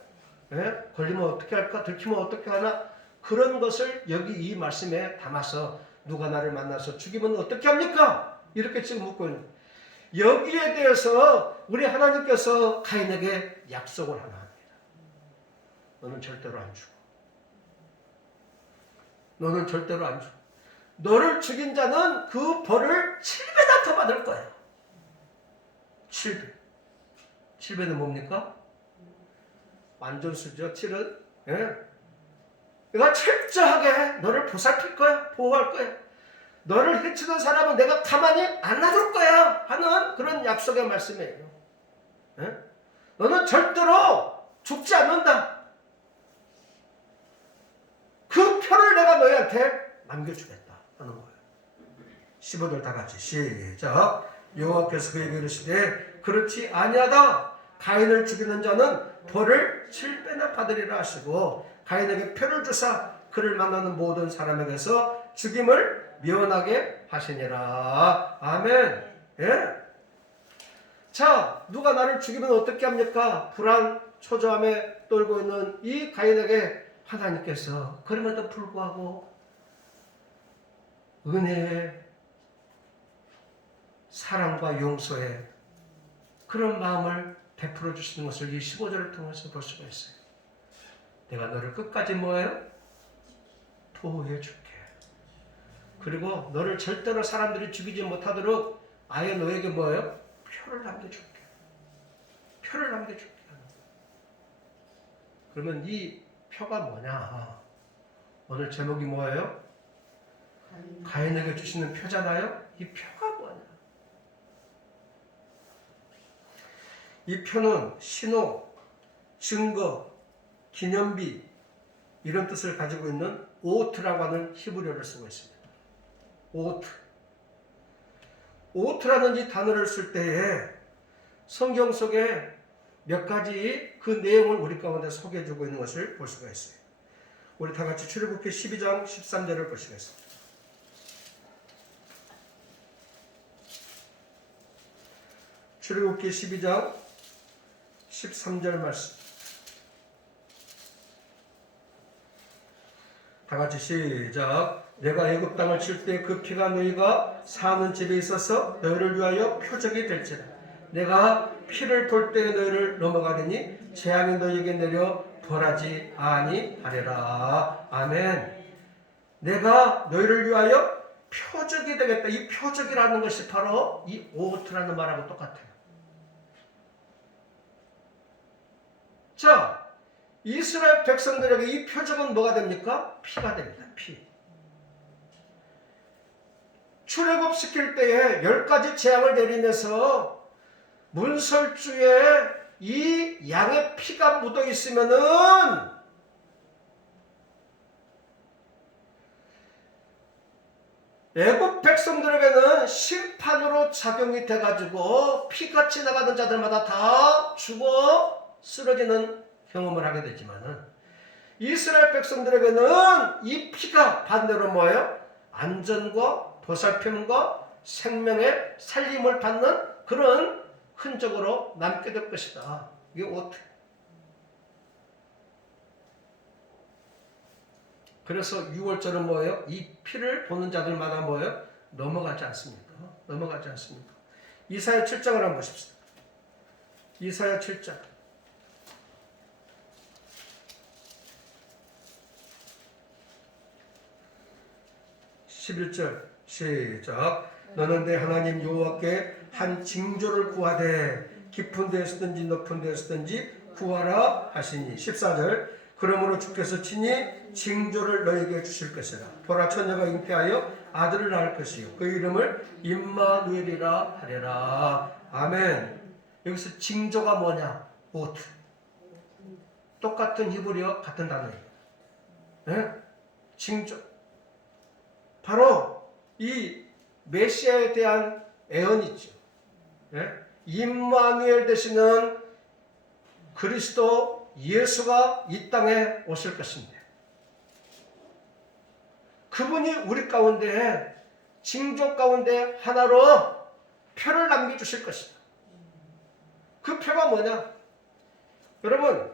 걸리면 어떻게 할까? 들키면 어떻게 하나? 그런 것을 여기 이 말씀에 담아서 누가 나를 만나서 죽이면 어떻게 합니까? 이렇게 지금 묻고 있는 거예요. 여기에 대해서 우리 하나님께서 가인에게 약속을 하나 합니다. 너는 절대로 안 죽어. 너는 절대로 안 죽어. 너를 죽인 자는 그 벌을 7배나 더 받을 거야. 7배. 7배는 뭡니까? 완전수죠. 7은. 내가 철저하게 너를 보살필 거야. 보호할 거야. 너를 해치는 사람은 내가 가만히 안 놔둘 거야 하는 그런 약속의 말씀이에요. 너는 절대로 죽지 않는다. 그 표를 내가 너희한테 남겨주겠다 하는 거예요. 15절 다 같이 시작. 여호와께서 그에게 이르시되 그렇지 아니하다. 가인을 죽이는 자는 벌을 7배나 받으리라 하시고 가인에게 표를 주사 그를 만나는 모든 사람에게서 죽임을 면하게 하시니라. 아멘. 예? 자, 누가 나를 죽이면 어떻게 합니까? 불안, 초조함에 떨고 있는 이 가인에게 하나님께서 그럼에도 불구하고 은혜의 사랑과 용서의 그런 마음을 베풀어 주시는 것을 이 15절을 통해서 볼 수가 있어요. 내가 너를 끝까지 뭐예요? 보호해 줄게. 그리고 너를 절대로 사람들이 죽이지 못하도록 아예 너에게 뭐예요? 표를 남겨줄게. 표를 남겨줄게. 그러면 이 표가 뭐냐? 오늘 제목이 뭐예요? 가인에게 주시는 표잖아요? 이 표가 뭐냐? 이 표는 신호, 증거, 기념비 이런 뜻을 가지고 있는 오트라고 하는 히브리어를 쓰고 있습니다. 오트. 오트라는 이 단어를 쓸 때에 성경 속에 몇 가지 그 내용을 우리 가운데 소개해주고 있는 것을 볼 수가 있어요. 우리 다 같이 출애굽기 12장 13절을 보시겠습니다. 출애굽기 12장 13절 말씀. 다 같이 시작. 내가 애굽 땅을 칠 때 그 피가 너희가 사는 집에 있어서 너희를 위하여 표적이 될지라. 내가 피를 볼 때 너희를 넘어가리니 재앙이 너희에게 내려 벌하지 아니하리라. 아멘. 내가 너희를 위하여 표적이 되겠다. 이 표적이라는 것이 바로 이 오트라는 말하고 똑같아요. 자, 이스라엘 백성들에게 이 표적은 뭐가 됩니까? 피가 됩니다. 피. 출애굽시킬 때에 10가지 재앙을 내리면서 문설주에 이 양의 피가 묻어 있으면은 애굽 백성들에게는 심판으로 작용이 돼가지고 피같이 나가던 자들마다 다 죽어 쓰러지는 경험을 하게 되지만은 이스라엘 백성들에게는 이 피가 반대로 뭐예요? 안전과 보살핌과 생명의 살림을 받는 그런 흔적으로 남게 될 것이다. 이게 오트. 그래서 6월절은 뭐예요? 이 피를 보는 자들마다 뭐예요? 넘어가지 않습니까? 넘어가지 않습니까? 이사야 7장을 한번 보십시다. 이사야 7장. 11절 시작. 너는 내 하나님 여호와께 한 징조를 구하되 깊은 데서든지 높은 데서든지 구하라 하시니. 14절 그러므로 주께서 친히 징조를 너에게 주실 것이라. 보라 처녀가 잉태하여 아들을 낳을 것이요 그 이름을 임마누엘이라 하리라. 아멘. 여기서 징조가 뭐냐? 오트. 똑같은 히브리어 같은 단어예요. 네? 징조. 바로 이 메시아에 대한 애언이죠. 예? 임마누엘 되시는 그리스도 예수가 이 땅에 오실 것입니다. 그분이 우리 가운데 징조 가운데 하나로 표를 남겨주실 것이다. 그 표가 뭐냐? 여러분,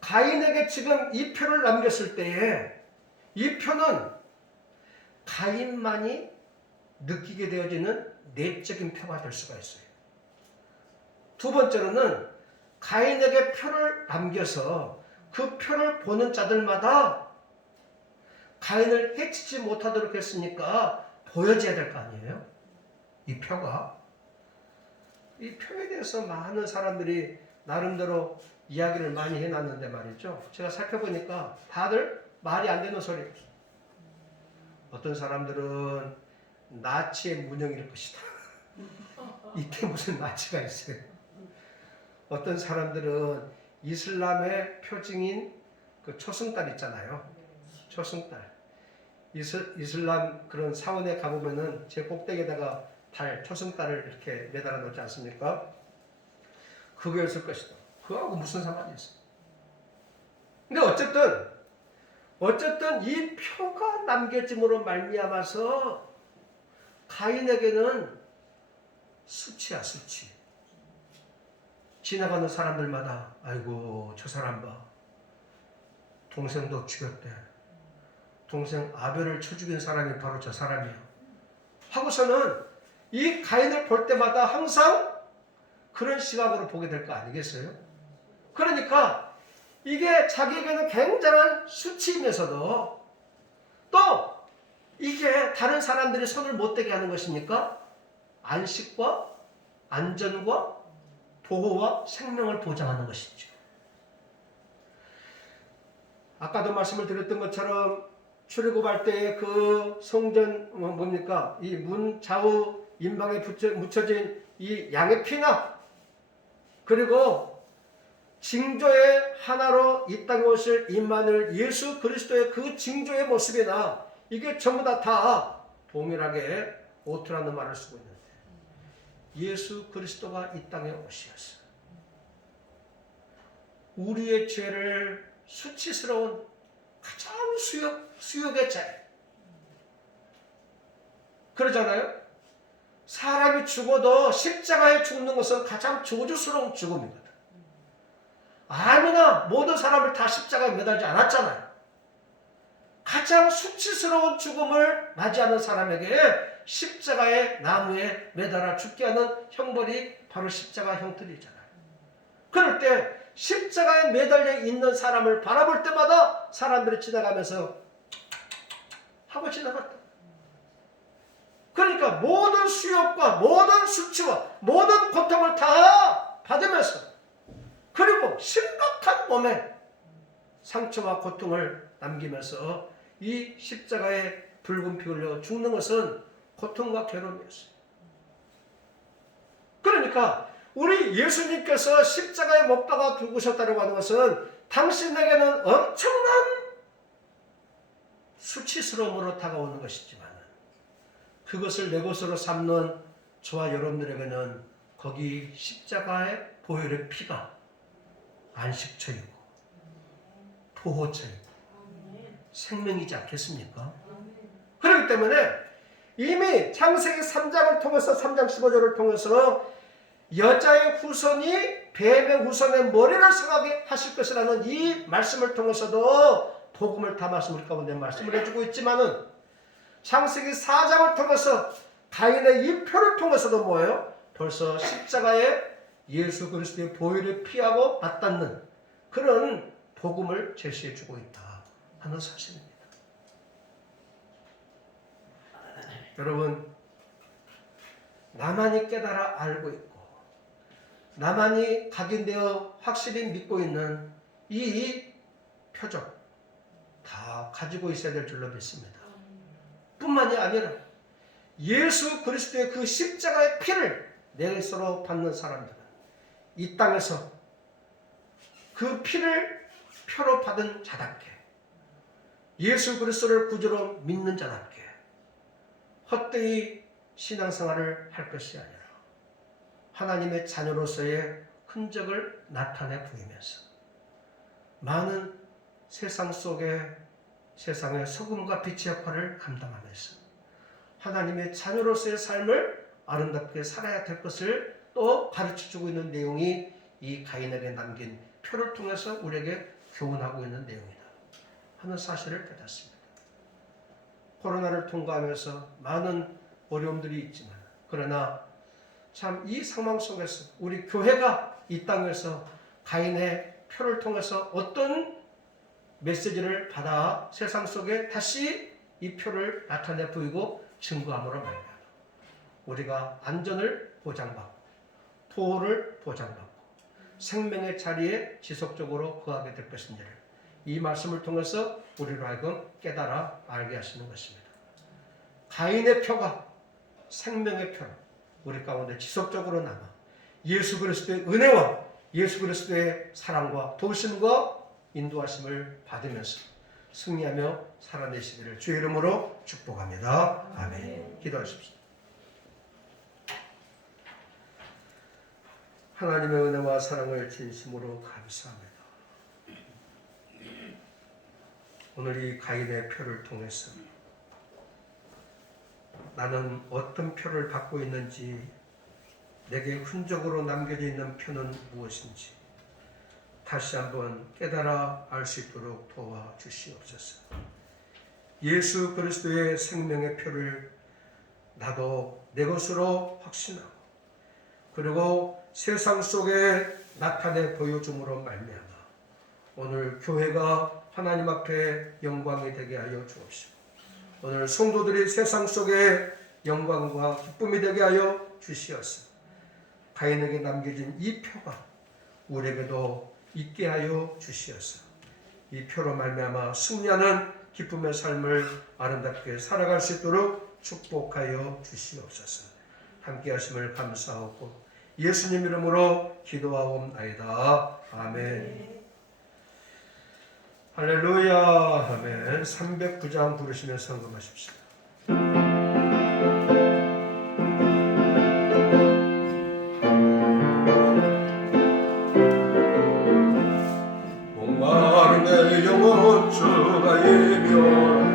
가인에게 지금 이 표를 남겼을 때에 이 표는 가인만이 느끼게 되어지는 내적인 표가 될 수가 있어요. 두 번째로는 가인에게 표를 남겨서 그 표를 보는 자들마다 가인을 해치지 못하도록 했으니까 보여져야 될 거 아니에요? 이 표가. 이 표에 대해서 많은 사람들이 나름대로 이야기를 많이 해놨는데 말이죠. 제가 살펴보니까 다들 말이 안 되는 소리예요. 어떤 사람들은 나치의 문명일 것이다. 이때 무슨 나치가 있어요. 어떤 사람들은 이슬람의 표징인 그 초승달 있잖아요. 초승달. 이슬람 그런 사원에 가보면은 제 꼭대기에다가 달, 초승달을 이렇게 매달아 놓지 않습니까? 그거였을 것이다. 그거하고 무슨 상관이 있어? 근데 어쨌든 이 표가 남겨짐으로 말미암아서 가인에게는 수치야, 수치. 지나가는 사람들마다 아이고 저 사람 봐. 동생도 죽였대. 동생 아벨을 쳐 죽인 사람이 바로 저 사람이야. 하고서는 이 가인을 볼 때마다 항상 그런 시각으로 보게 될 거 아니겠어요? 그러니까 이게 자기에게는 굉장한 수치이면서도 또 이게 다른 사람들이 손을 못 대게 하는 것입니까? 안식과 안전과 보호와 생명을 보장하는 것이죠. 아까도 말씀을 드렸던 것처럼 출애굽할 때의 그 성전 뭡니까? 이 문 좌우 임방에 묻혀진 이 양의 피나 그리고 징조의 하나로 이 땅에 오실 임마누엘 예수 그리스도의 그 징조의 모습이나 이게 전부 다 동일하게 오트라는 말을 쓰고 있는데 예수 그리스도가 이 땅에 오시었어. 우리의 죄를 수치스러운 가장 수욕의 죄. 그러잖아요. 사람이 죽어도 십자가에 죽는 것은 가장 저주스러운 죽음이거든. 아무나 모든 사람을 다 십자가에 매달지 않았잖아요. 가장 수치스러운 죽음을 맞이하는 사람에게 십자가의 나무에 매달아 죽게 하는 형벌이 바로 십자가 형틀이잖아요. 그럴 때 십자가에 매달려 있는 사람을 바라볼 때마다 사람들이 지나가면서 하고 지나갔다. 그러니까 모든 수욕과 모든 수치와 모든 고통을 다 받으면서 그리고 심각한 몸에 상처와 고통을 남기면서 이 십자가에 붉은 피 흘려 죽는 것은 고통과 괴로움이었어요. 그러니까 우리 예수님께서 십자가에 못 박아 죽으셨다고 하는 것은 당신에게는 엄청난 수치스러움으로 다가오는 것이지만 그것을 내 것으로 삼는 저와 여러분들에게는 거기 십자가의 보혈의 피가 안식처이고 보호처이고 생명이지 않겠습니까? 그렇기 때문에 이미 창세기 3장을 통해서 3장 15절을 통해서 여자의 후손이 뱀의 후손의 머리를 상하게 하실 것이라는 이 말씀을 통해서도 복음을 담아서 우리 가운데 말씀을 해주고 있지만은 창세기 4장을 통해서 가인의 이 표를 통해서도 뭐예요? 벌써 십자가에 예수 그리스도의 보혈을 피하고 맞닿는 그런 복음을 제시해주고 있다 하는 사실입니다. 여러분, 나만이 깨달아 알고 있고 나만이 각인되어 확실히 믿고 있는 이 표적 다 가지고 있어야 될 줄로 믿습니다. 뿐만이 아니라 예수 그리스도의 그 십자가의 피를 내 것으로 받는 사람들은 이 땅에서 그 피를 표로 받은 자답게 예수 그리스도를 구주로 믿는 자답게 헛되이 신앙생활을 할 것이 아니라 하나님의 자녀로서의 흔적을 나타내 보이면서 많은 세상 속에 세상의 소금과 빛의 역할을 감당하면서 하나님의 자녀로서의 삶을 아름답게 살아야 될 것을 또 가르쳐주고 있는 내용이 이 가인에게 남긴 표를 통해서 우리에게 교훈하고 있는 내용이다 하는 사실을 깨닫습니다. 코로나를 통과하면서 많은 어려움들이 있지만 그러나 참 이 상황 속에서 우리 교회가 이 땅에서 가인의 표를 통해서 어떤 메시지를 받아 세상 속에 다시 이 표를 나타내 보이고 증거함으로 말미암아 우리가 안전을 보장받고 보호를 보장받고 생명의 자리에 지속적으로 거하게 될 것인지를 이 말씀을 통해서 우리로 하여금 깨달아 알게 하시는 것입니다. 가인의 표가 생명의 표로 우리 가운데 지속적으로 남아 예수 그리스도의 은혜와 예수 그리스도의 사랑과 도우심과 인도하심을 받으면서 승리하며 살아내시기를 주의 이름으로 축복합니다. 아멘. 기도하십시오. 하나님의 은혜와 사랑을 진심으로 감사합니다. 오늘 이 가인의 표를 통해서 나는 어떤 표를 받고 있는지, 내게 흔적으로 남겨져 있는 표는 무엇인지 다시 한번 깨달아 알 수 있도록 도와주시옵소서. 예수 그리스도의 생명의 표를 나도 내 것으로 확신하고, 그리고 세상 속에 나타내 보여줌으로 말미암아 오늘 교회가 하나님 앞에 영광이 되게 하여 주옵시고, 오늘 성도들이 세상 속에 영광과 기쁨이 되게 하여 주시옵소서. 가인에게 남겨진 이 표가 우리에게도 있게 하여 주시옵소서. 이 표로 말미암아 승리하는 기쁨의 삶을 아름답게 살아갈 수 있도록 축복하여 주시옵소서. 함께 하심을 감사하고 예수님 이름으로 기도하옵나이다. 아멘. 할렐루야. 아멘. 309장 부르시면서 헌금하십시오. 목마른 내 영혼 주가 이며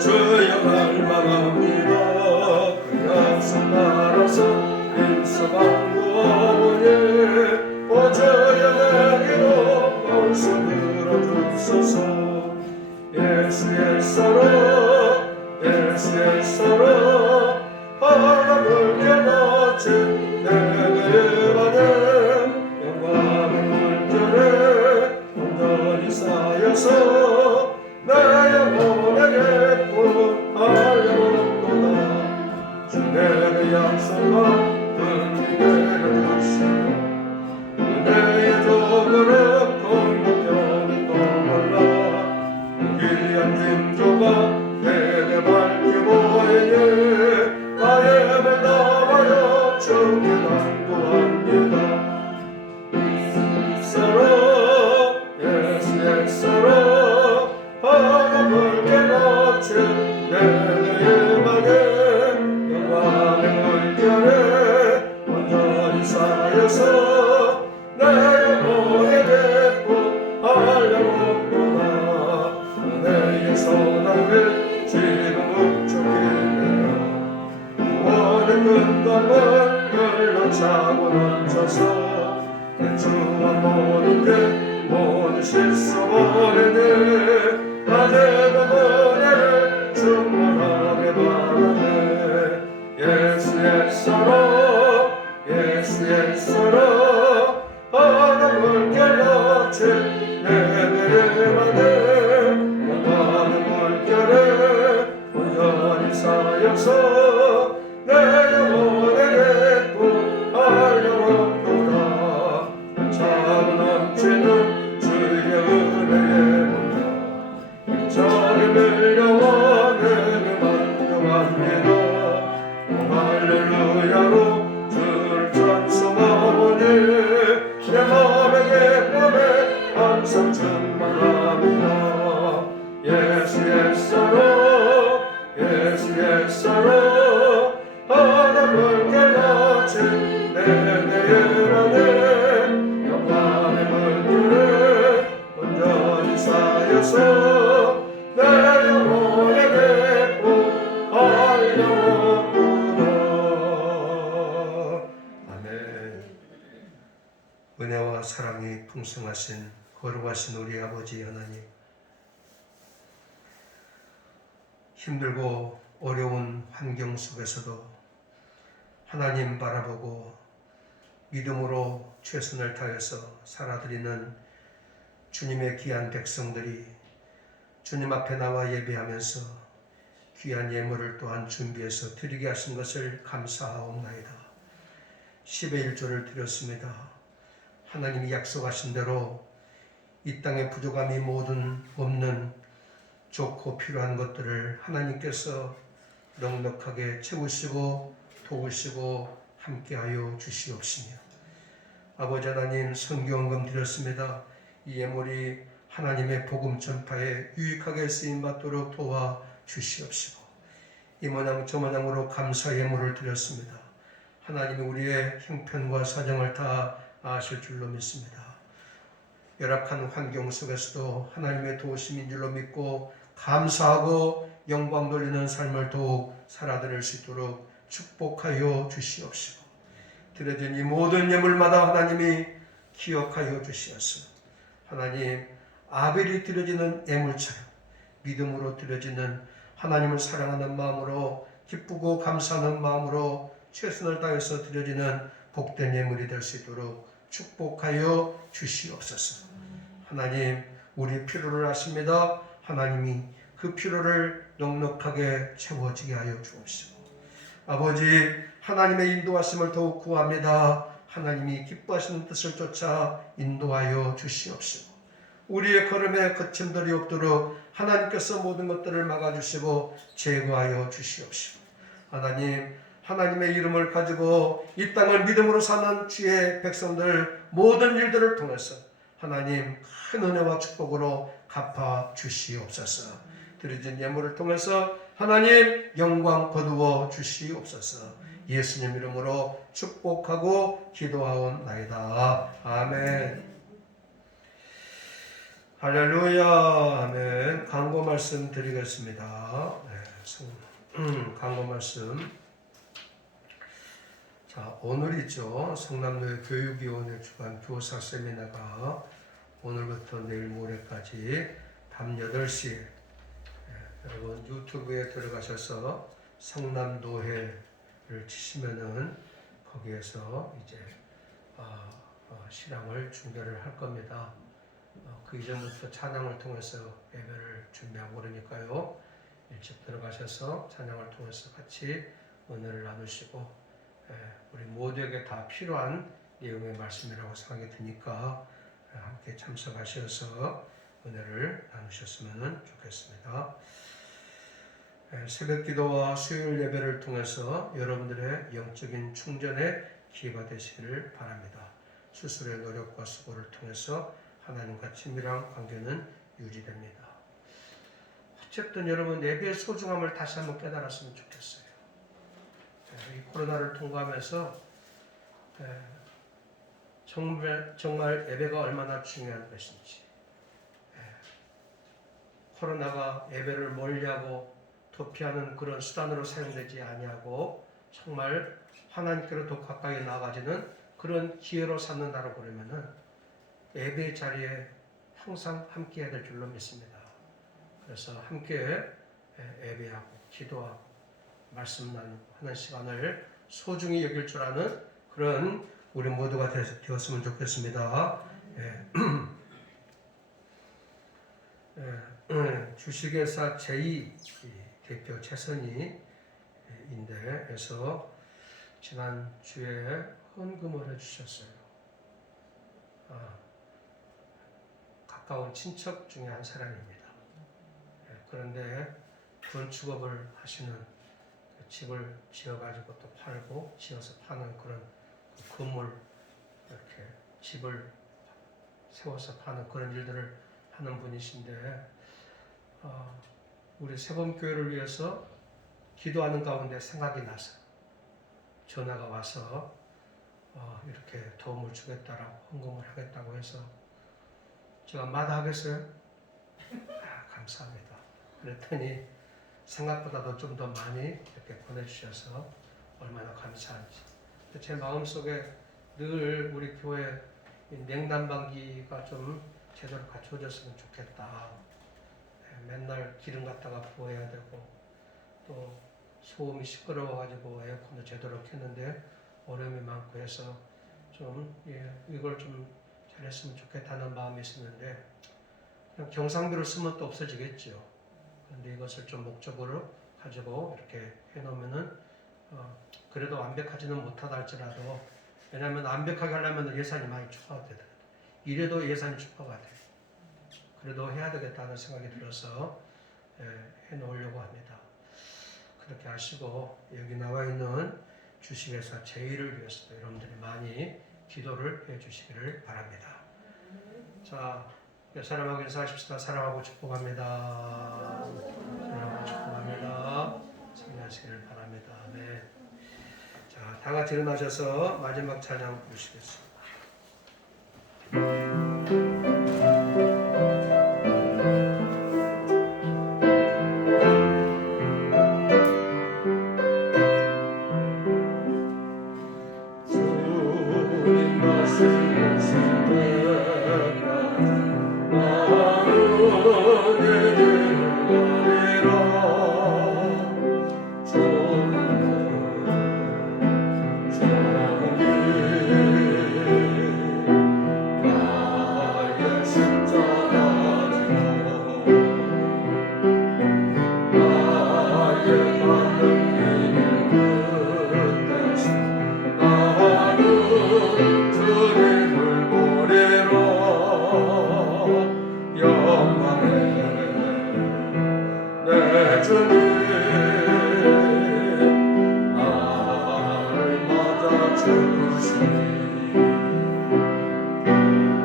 주여 갈망합니다. 그 약속 따라서 일서방구하오니 오 주여 내게로 벌써 들어주소서. 예수의 사랑 예수의 사랑 바람을 깨닫지 내게 받은 영광의 물결에 온전히 쌓여서 내 영혼에게 구하려도다. 주 내게 약속한 은혜 내려주시고 은혜의 조그름 건너편은 또 몰라 귀한 징조가 내게 밝게 보이니 나의 말 담아여 주께 당부합니다. 사랑 예수의 사랑 바람을 깨닫지 내게 임하는 영광의 물결에 온전히 쌓여서 내 영혼에게 구하려고구나. 은혜의 소나기 지금 흡족해요. 구원의 끝감을 흘러차고 넘쳐서 내 주와 모든 게 모두 씻어버리니 나 내가 은혜를 충만하게 바라네. 예수의 사랑 예수의 사랑 바람을 깨닫지 내게 임하는 영광의 물결에 온전히 쌓여서 내 영혼에게 구하려도다. 참 넘치는 주의 은혜에 몰려 저를 밀려와 내게 만족합니다. 할렐루야로 주를 찬송하오니 내 마음의 기쁨에 항상 충만합니다. 예수의 사랑 예수의 사랑 바람을 깨닫지 내게 임하는 영광의 물결에 온전히 쌓여서 내 영혼에게 구하려구나. 아멘. 은혜와 사랑이 풍성하신 거룩하신 우리 아버지 하나님, 힘들고 어려운 환경 속에서도 하나님 바라보고 믿음으로 최선을 다해서 살아드리는 주님의 귀한 백성들이 주님 앞에 나와 예배하면서 귀한 예물을 또한 준비해서 드리게 하신 것을 감사하옵나이다. 10의 1조를 드렸습니다. 하나님이 약속하신 대로 이 땅에 부족함이 모든 없는 좋고 필요한 것들을 하나님께서 넉넉하게 채우시고 도우시고 함께하여 주시옵시며, 아버지 하나님 성경헌금 드렸습니다. 이 예물이 하나님의 복음 전파에 유익하게 쓰임받도록 도와 주시옵시고, 이 모양 저 모양으로 감사 예물을 드렸습니다. 하나님이 우리의 형편과 사정을 다 아실 줄로 믿습니다. 열악한 환경 속에서도 하나님의 도우심인 줄로 믿고 감사하고 영광 돌리는 삶을 더욱 살아드릴 수 있도록 축복하여 주시옵시고, 드려진 이 모든 예물마다 하나님이 기억하여 주시옵소서. 하나님, 아벨이 드려지는 예물처럼 믿음으로 드려지는 하나님을 사랑하는 마음으로 기쁘고 감사하는 마음으로 최선을 다해서 드려지는 복된 예물이 될 수 있도록 축복하여 주시옵소서. 하나님, 우리 필요를 아십니다. 하나님이 그 필요를 넉넉하게 채워지게 하여 주옵시고, 아버지, 하나님의 인도하심을 더욱 구합니다. 하나님이 기뻐하시는 뜻을 쫓아 인도하여 주시옵시고, 우리의 걸음에 거침들이 없도록 하나님께서 모든 것들을 막아주시고 제거하여 주시옵시고, 하나님, 하나님의 이름을 가지고 이 땅을 믿음으로 사는 주의 백성들 모든 일들을 통해서 하나님 큰 은혜와 축복으로 갚아 주시옵소서. 드려진 예물을 통해서 하나님 영광 거두어 주시옵소서. 예수님 이름으로 축복하고 기도하옵나이다. 아멘. 할렐루야. 아멘. 광고 말씀 드리겠습니다. 광고 말씀. 자, 오늘이죠. 성남교회 교육위원회 주관 교사 세미나가 오늘부터 내일 모레까지 밤 8시에 여러분 유튜브에 들어가셔서 성남도회를 치시면은 거기에서 이제 신앙을 준비를 할 겁니다. 그 이전부터 찬양을 통해서 예배를 준비하고 그러니까요. 일찍 들어가셔서 찬양을 통해서 같이 은혜를 나누시고, 우리 모두에게 다 필요한 내용의 말씀이라고 생각이 드니까 함께 참석하셔서 은혜를 나누셨으면 좋겠습니다. 새벽 기도와 수요일 예배를 통해서 여러분들의 영적인 충전에 기회가 되시기를 바랍니다. 스스로의 노력과 수고를 통해서 하나님과 친밀한 관계는 유지됩니다. 어쨌든 여러분 예배의 소중함을 다시 한번 깨달았으면 좋겠어요. 이 코로나를 통과하면서 정말 예배가 얼마나 중요한 것인지, 코로나가 예배를 멀리하고 도피하는 그런 수단으로 사용되지 아니하고 정말 하나님께로 더 가까이 나아가지는 그런 기회로 삼는다고 그러면은 예배의 자리에 항상 함께 해야 될 줄로 믿습니다. 그래서 함께 예배하고 기도하고 말씀 나누고 하는 시간을 소중히 여길 줄 아는 그런 우리 모두가 되었으면 좋겠습니다. 주식회사 제2 대표 최선희인데에서 지난 주에 헌금을 해주셨어요. 가까운 친척 중에 한 사람입니다. 그런데 건축업을 하시는, 집을 지어가지고 또 팔고 지어서 파는 그런 건물, 이렇게 집을 세워서 파는 그런 일들을 하는 분이신데, 우리 세범교회를 위해서 기도하는 가운데 생각이 나서 전화가 와서 이렇게 도움을 주겠다라고 헌금을 하겠다고 해서 제가 마다하겠어요? 감사합니다. 그랬더니 생각보다도 좀 더 많이 이렇게 보내주셔서 얼마나 감사한지. 제 마음속에 늘 우리 교회 냉난방기가 좀 제대로 갖춰졌으면 좋겠다. 맨날 기름 갖다가 부어야 되고 또 소음이 시끄러워가지고 에어컨도 제대로 켰는데 얼음이 많고 해서 좀 이걸 좀 잘했으면 좋겠다는 마음이 있었는데, 그냥 경상비로 쓰면 또 없어지겠죠. 그런데 이것을 좀 목적으로 가지고 이렇게 해놓으면은 그래도 완벽하지는 못하다 할지라도, 왜냐하면 완벽하게 하려면 예산이 많이 추가가 되더라고요. 이래도 예산이 추가가 돼요. 그래도 해야 되겠다는 생각이 들어서 해놓으려고 합니다. 그렇게 하시고 여기 나와 있는 주식회사 제1을 위해서도 여러분들이 많이 기도를 해주시기를 바랍니다. 자, 옆 사람하고 인사하십시다. 사랑하고 축복합니다. 사랑하고 축복합니다. 참여하시기를 바랍니다. 네. 자, 자, 다 같이 일어나셔서 마지막 찬양 부르시겠습니다. 주님 말씀하신 때가 나는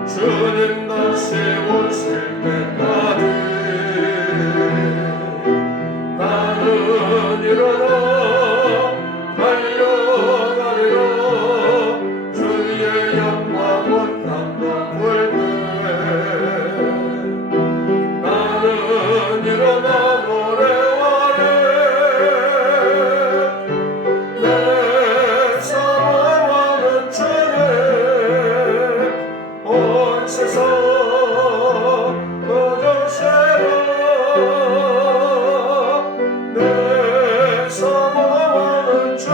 주님 다시 오실 때까지 나는 일어나 달려가리라. 주의 영광은 담당 볼때 나는 일어나 노래하리. 내 사랑하는 주님 온 세상 거저세라. 내 사랑하는 주님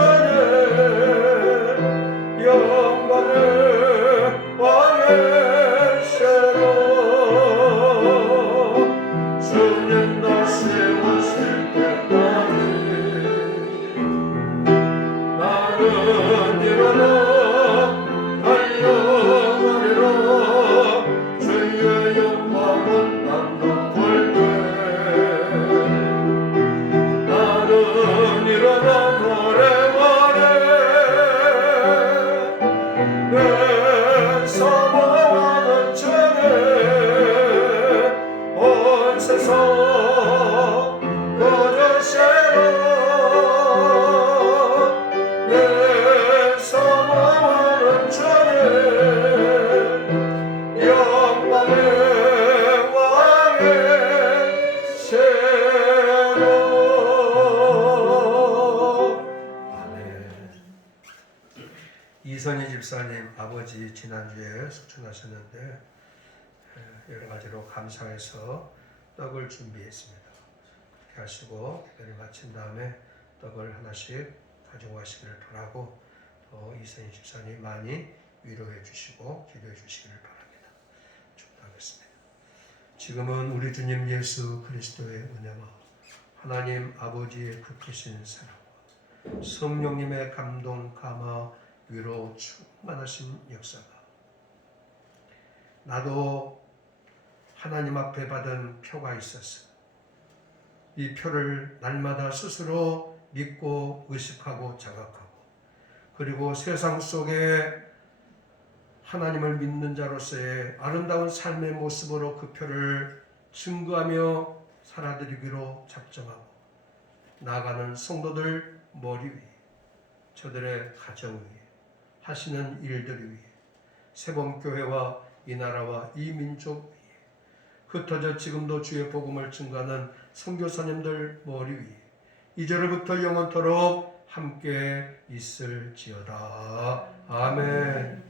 영광의 왕이시라. 주님 다시 오실 때까지 나는 일어나 주의 영광은 담당 볼때 나는 일어나 노래하리. 내 사모하는 주님 온 세상 거저세라. 내 사모하는 주님 영광의 왕이시라. 아멘. 이선희 집사님 아버지 지난주에 소천하셨는데 여러 가지로 감사해서 떡을 준비했습니다. 그렇게 하시고 예배를 마친 다음에 떡을 하나씩 가지고 가시기를 바라고 또 이선희 집사님 많이 위로해 주시고 기도해 주시기를 바랍니다. 축복하겠습니다. 지금은 우리 주님 예수 그리스도의 은혜와 하나님 아버지의 크신 사랑과 성령님의 감동, 감화, 위로 충만하신 역사가 나도 하나님 앞에 받은 표가 있었어. 이 표를 날마다 스스로 믿고 의식하고 자각하고 그리고 세상 속에 하나님을 믿는 자로서의 아름다운 삶의 모습으로 그 표를 증거하며 살아드리기로 작정하고 나아가는 성도들 머리 위에 저들의 가정 위에 하시는 일들 위에 세범교회와 이 나라와 이 민족 위에 흩어져 지금도 주의 복음을 증거하는 선교사님들 머리 위에 이제로부터 영원토록 함께 있을지어다. 아멘.